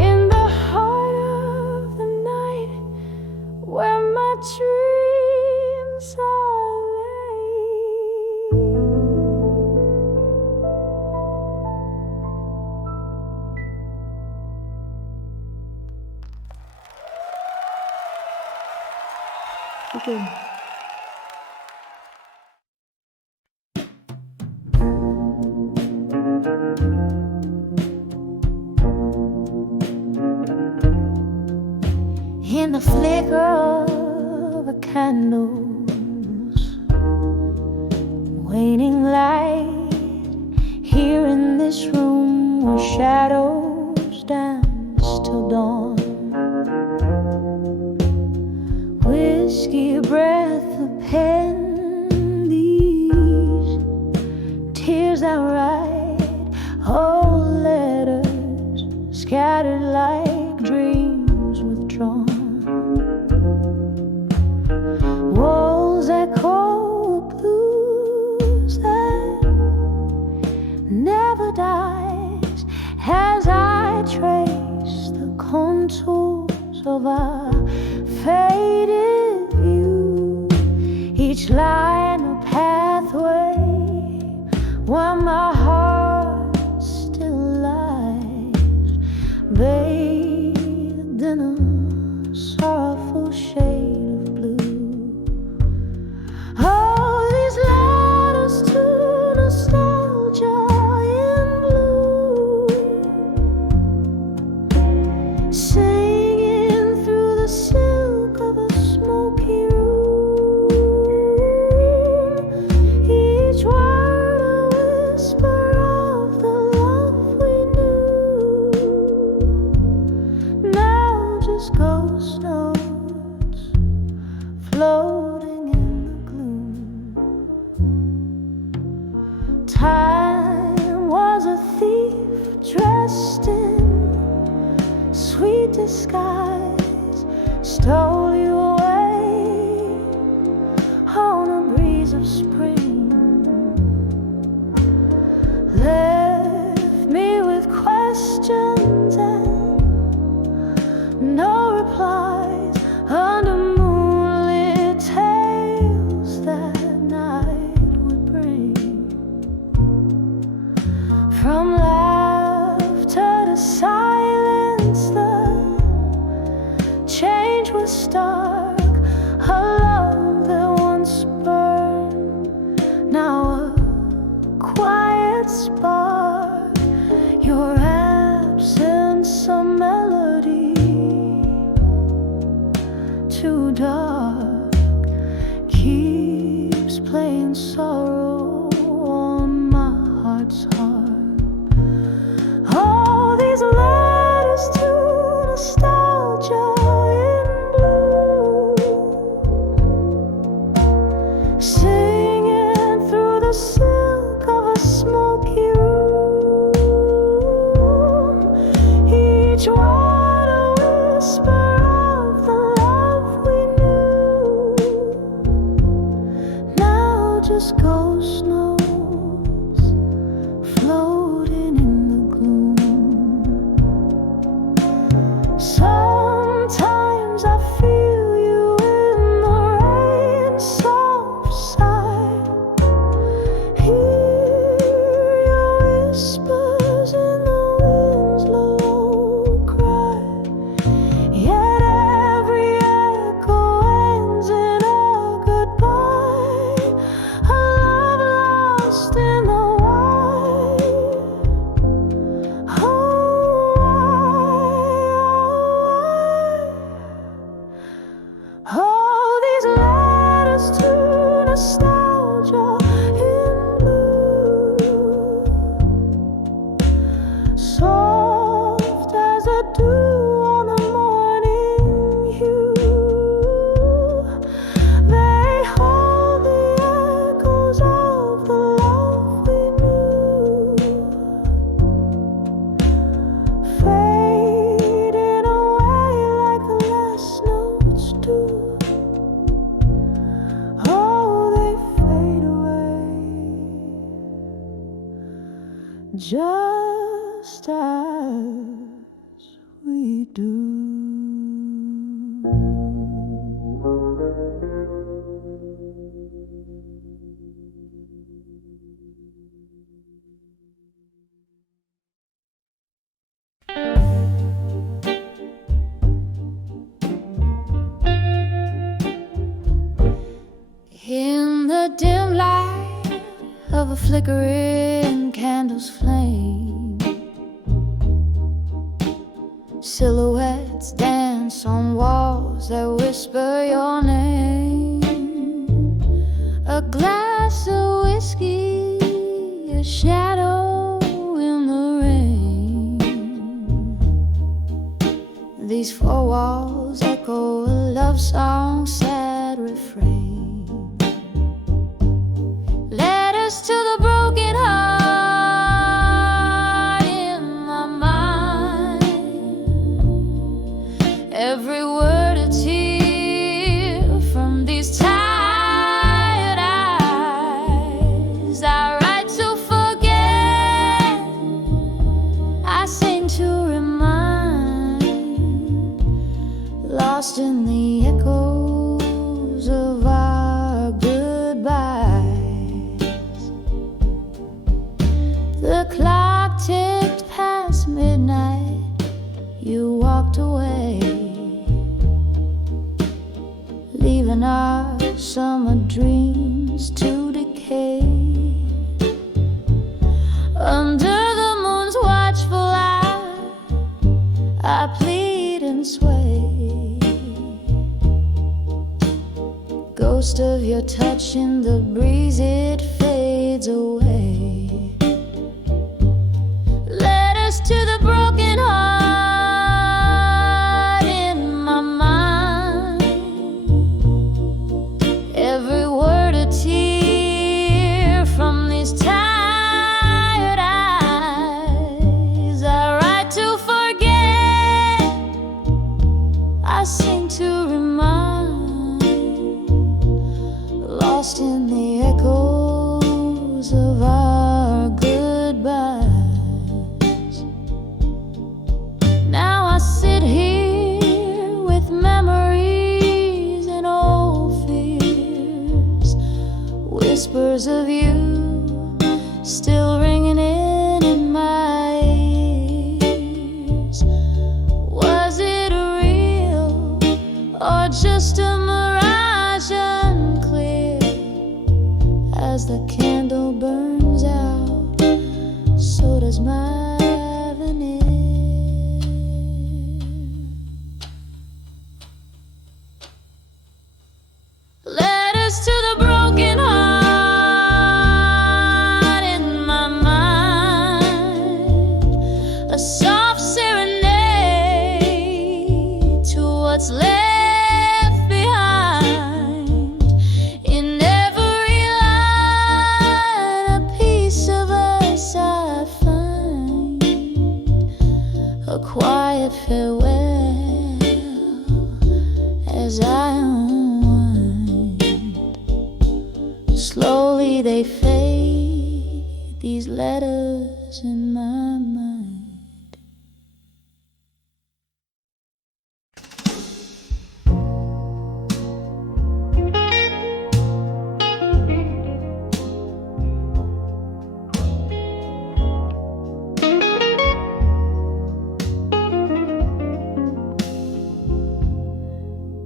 in the heart of the night where my dreams are laid. Okay. In the flicker of a candle's waning light, here in this room where shadows dance till dawn, whiskey breath of pen, these tears I write, old letters scattered like dreams withdrawn. Walls echo blues that never dies as I trace the contours of our faded view. Each line a pathway where my heart still lies, bathed in a disguise stole you away on a breeze of spring, left me with questions and no replies under moonlit tales that night would bring. From laughter to silence, the change was stark. A love that once burned, now a quiet spark. Your absence a melody too dark, keeps playing sorrow on my heart's harp. All these letters to nostalgia in blue, singing through the silk of a smoky room, each one a whisper of the love we knew. Now just ghost notes floating in the gloom. Sometimes I feel you in the rain, soft sigh. Hear your whispers in the wind's low cry. Yet every echo ends in a goodbye, a love lost in the wire. Oh, why? All these letters to nostalgia in blue, soft as the dew on the morning hue. They hold the echoes of the love we knew, fading away like the last notes do. Oh, they fade away just as we do. In the dim light of a flickering candle's flame, silhouettes dance on walls that whisper your name. A glass of whiskey, a shadow in the rain. These four walls echo a love song's sad refrain. Letters to the broken heart in my mind. Every word a tear from these tired eyes. I write to forget, I sing to remind, lost in the echoes of our goodbyes. The clock ticked past midnight, you walked away, leaving our summer dreams to decay. Under the moon's watchful eye, I plead and sway. Ghost of your touch in the breeze, it fades away. Letters to the broken heart in my mind. Every word a tear from these tired eyes. I write to forget, a quiet farewell as I unwind. Slowly they fade, these letters in my mind.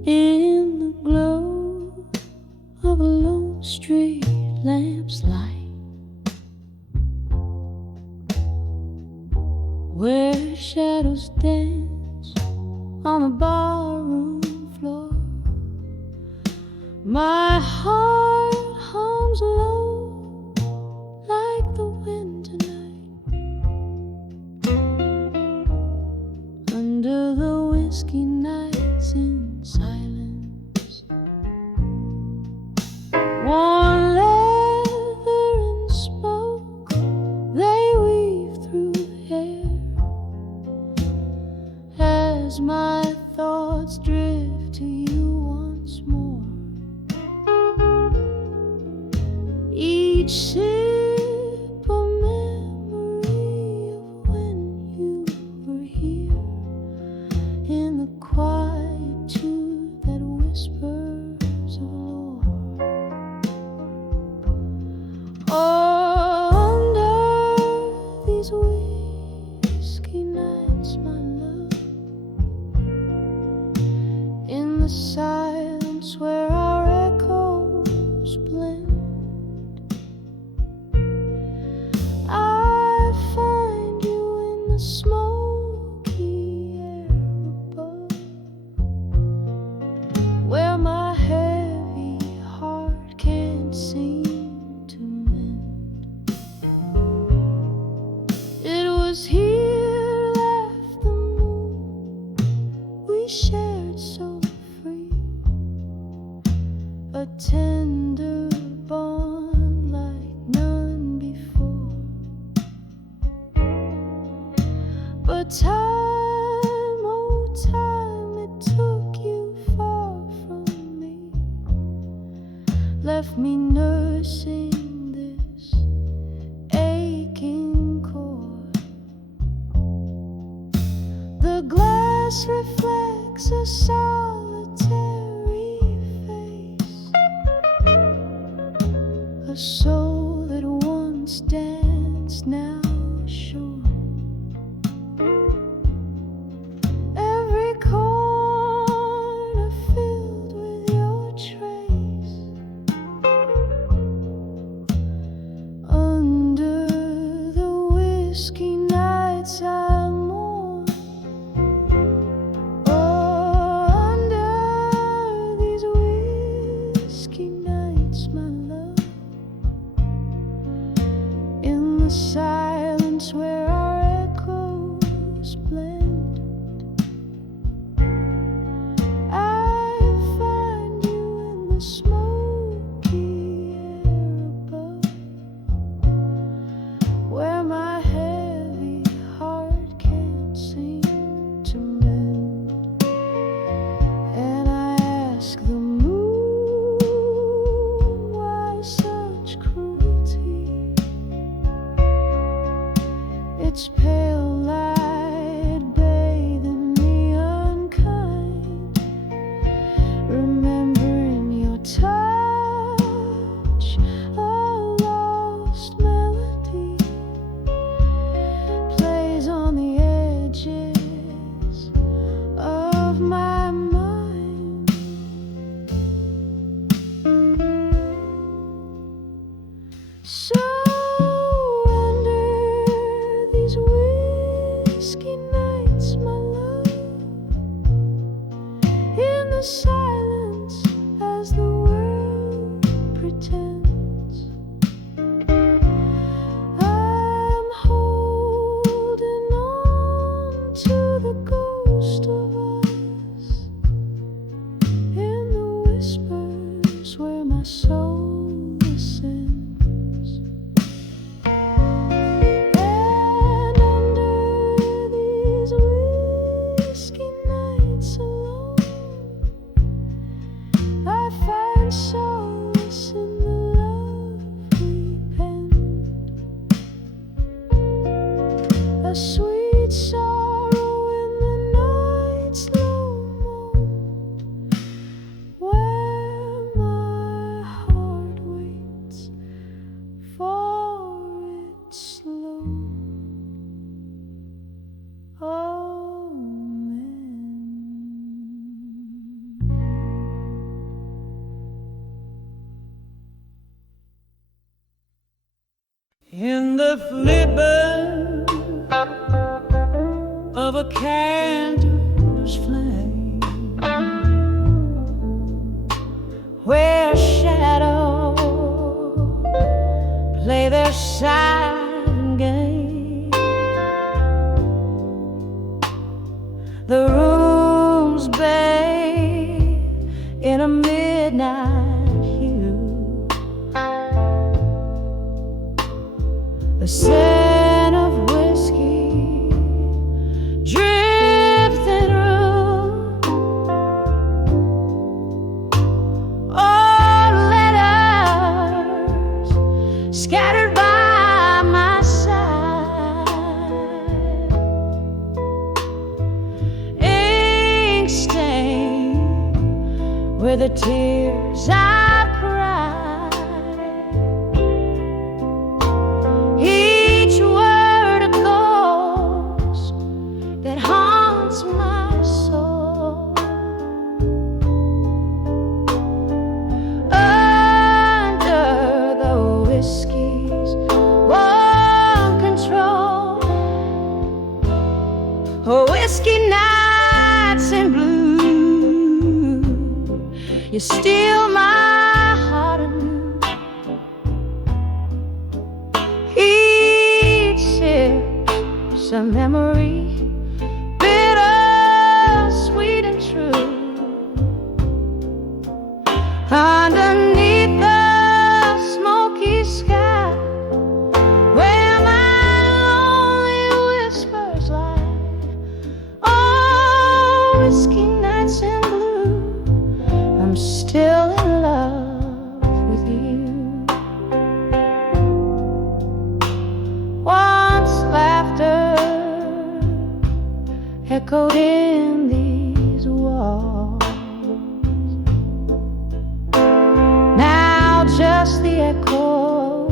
In the glow of a lone street lamp's light, where shadows dance on the barroom floor, my heart hums low like the wind tonight. Under the whiskey nights in silence, worn leather and smoke, they weave through hair as my thoughts drift to you once more. Each sip a memory of when you were here, in the quietude that whispers of lore. Oh, under these whiskey nights, my love, in the silence where our echoes blend, I find you in the smoky air above, where my heavy heart can't seem to mend. It was here left the moon we shared so free, a tender bond like none before. But time, oh time, it took you far from me, left me nursing this aching chord. The glass reflects a solitary face, a soul that once danced now shore. Every corner filled with your trace, under the whiskey nights I mourn. Oh, under these whiskey nights, my love, in the silence where our echoes blend, I find you in the smoky air above, where my heavy heart can't seem to mend. And I ask the moon, why such cruelty? Its pale light bathing me unkind, remembering your touch, a lost melody plays on the edges of my mind. So under these whiskey nights, my love, in the silence as the world pretends, I'm holding on to the ghost of us, in the whispers where my soul ascends. And under these of a candle's flame, where shadows play their silent game. The room's bathed in a midnight hue. The scent of whiskey drifting through. All letters scattered by my side. Ink stained with the tears I've cried. Each word a ghost that haunts my soul. Under the whiskey's warm control, whiskey nights in blue, you steal my heart anew. Each sip's a memory, bitter, sweet and true. Underneath the smoky sky, where my lonely whispers lie. Oh, whiskey nights in blue, I'm still in love with you. Once laughter echoed in these walls, now just the echo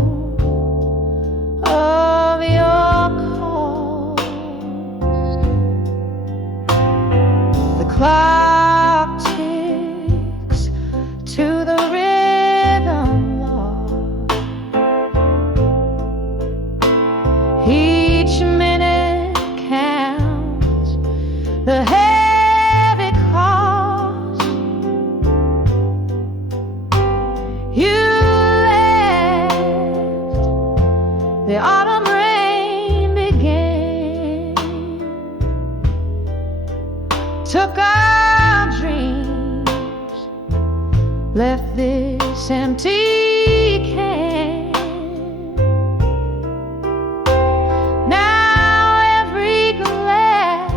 of your calls. The clock ticks to the rhythm lost. Each minute counts the heavy cost. You left, the autumn rain began, took our dreams, left this empty can. Now every glass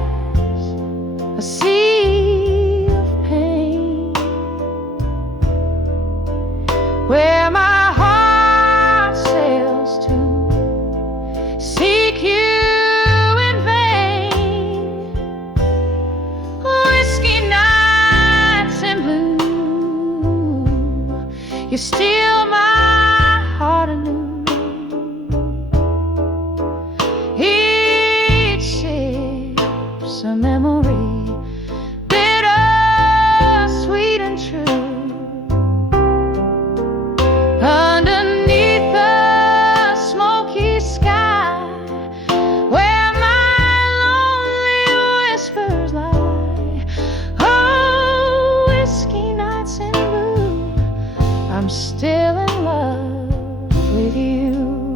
a sea of pain, where my heart sails to seek you in vain. Whiskey nights in blue, you steal my heart anew. Each sip's a memory, bitter, sweet and true. Underneath the smoky sky, where my lonely whispers lie. Oh, whiskey nights in blue, I'm still in love with you.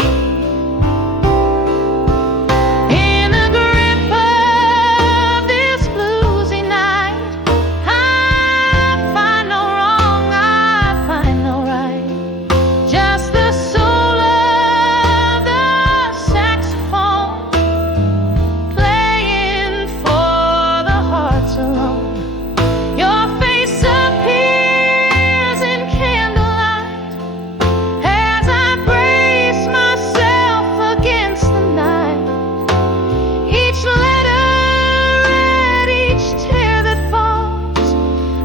In the grip of this bluesy night, I find no wrong, I find no right. Just the soul of the saxophone playing for the hearts alone. Your face appears in candlelight as I brace myself against the night. Each letter read, each tear that falls,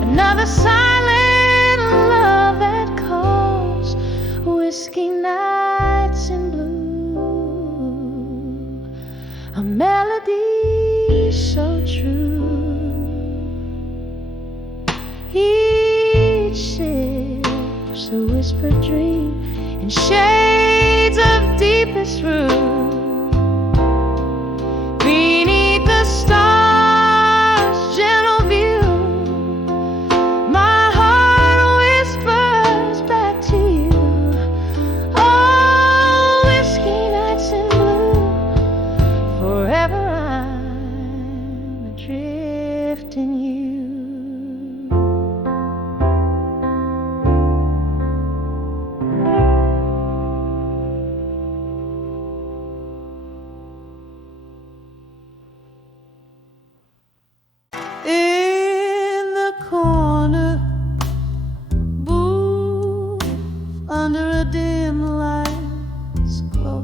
another silent love that calls. Whiskey nights in blue, a melody so true. Each sip's a whispered dream in shades of deepest rue. Beneath the stars in you. In the corner booth under a dim light's glow,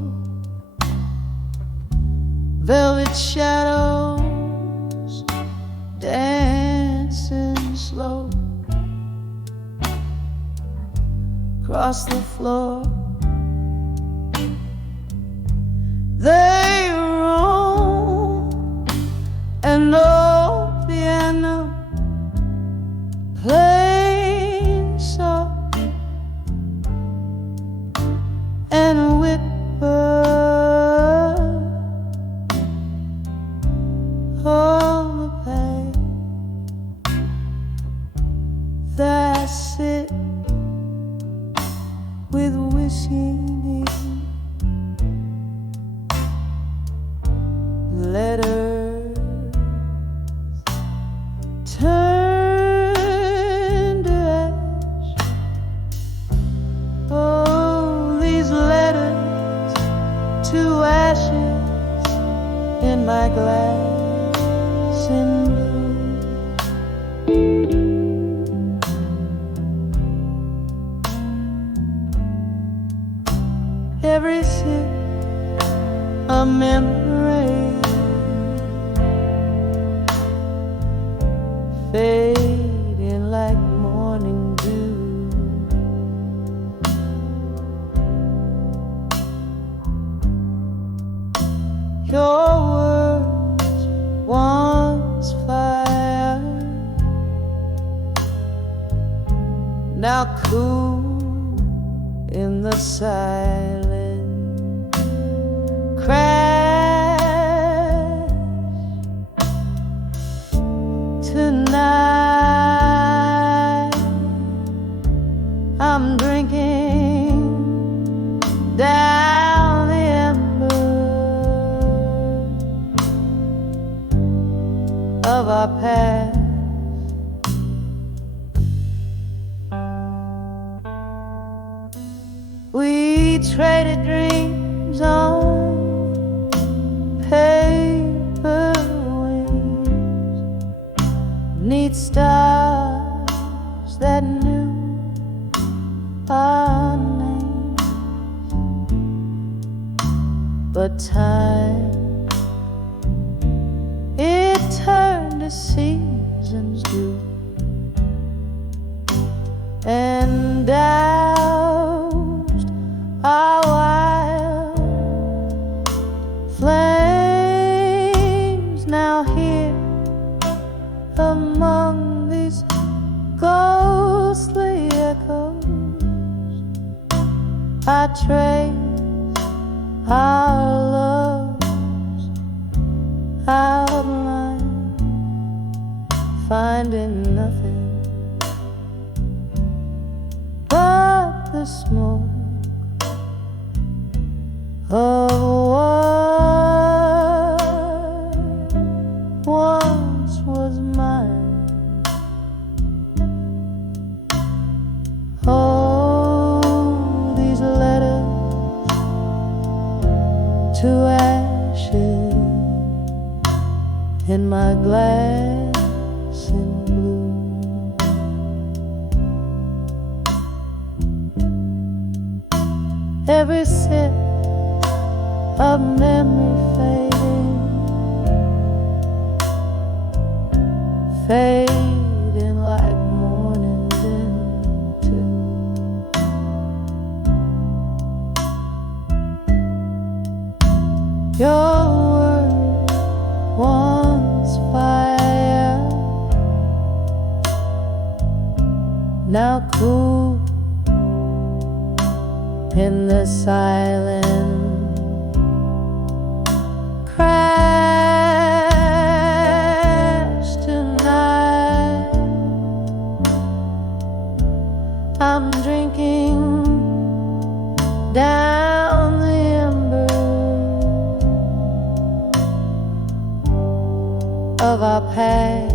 velvet shadows dancing slow across the floor. They roam and no piano playing soft and a whisper on the page. That's it with wishing letters turn to ash. Oh, these letters to ashes in my glass in blue. Every sip a memory fading like morning dew. Your words once fire, now cool in the silent crash. Tonight I'm drinking down the embers of our past. We traded dreams on paper wings, neat stars that knew our names. But time, it turned to seasons do, and doused our wild flames. Now here among these ghostly echoes, I trace our love's outline, finding nothing but the smoke of what once was mine. Oh, these letters to ashes in my glass in blue. Every sip of memory fading like morning's into. Your word once fire, now cool in the silent crash. Tonight I'm drinking down the embers of our past.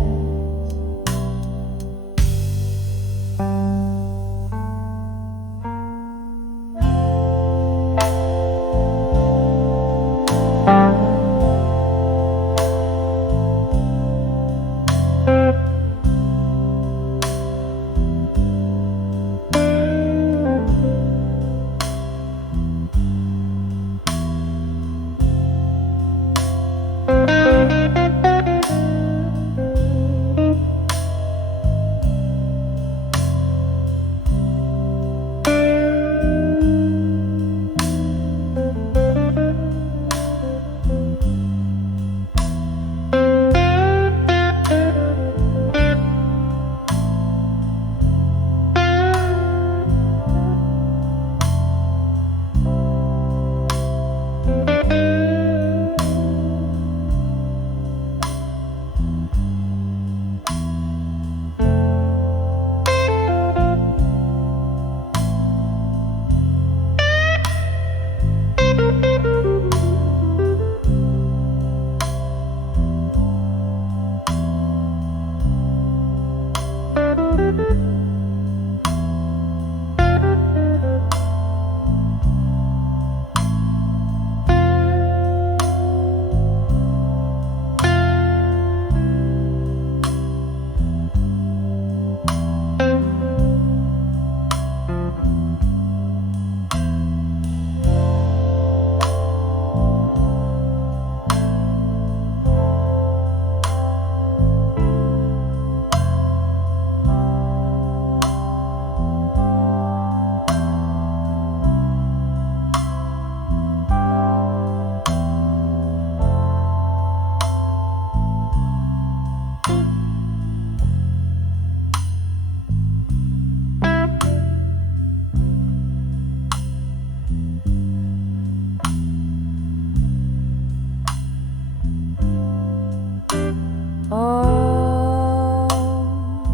All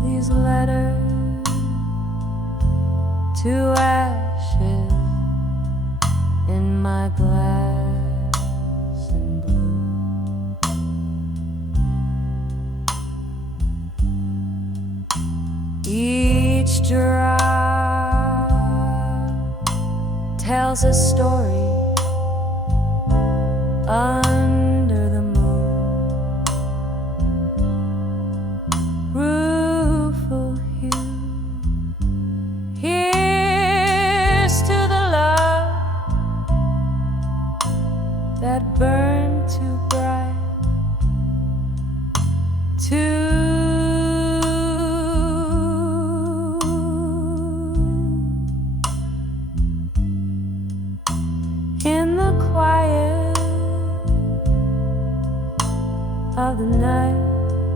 these letters to ashes in my glass and blue. Each drop tells a story under the moon. Rueful hue, here's to the love that burned too bright, in the quiet of the night.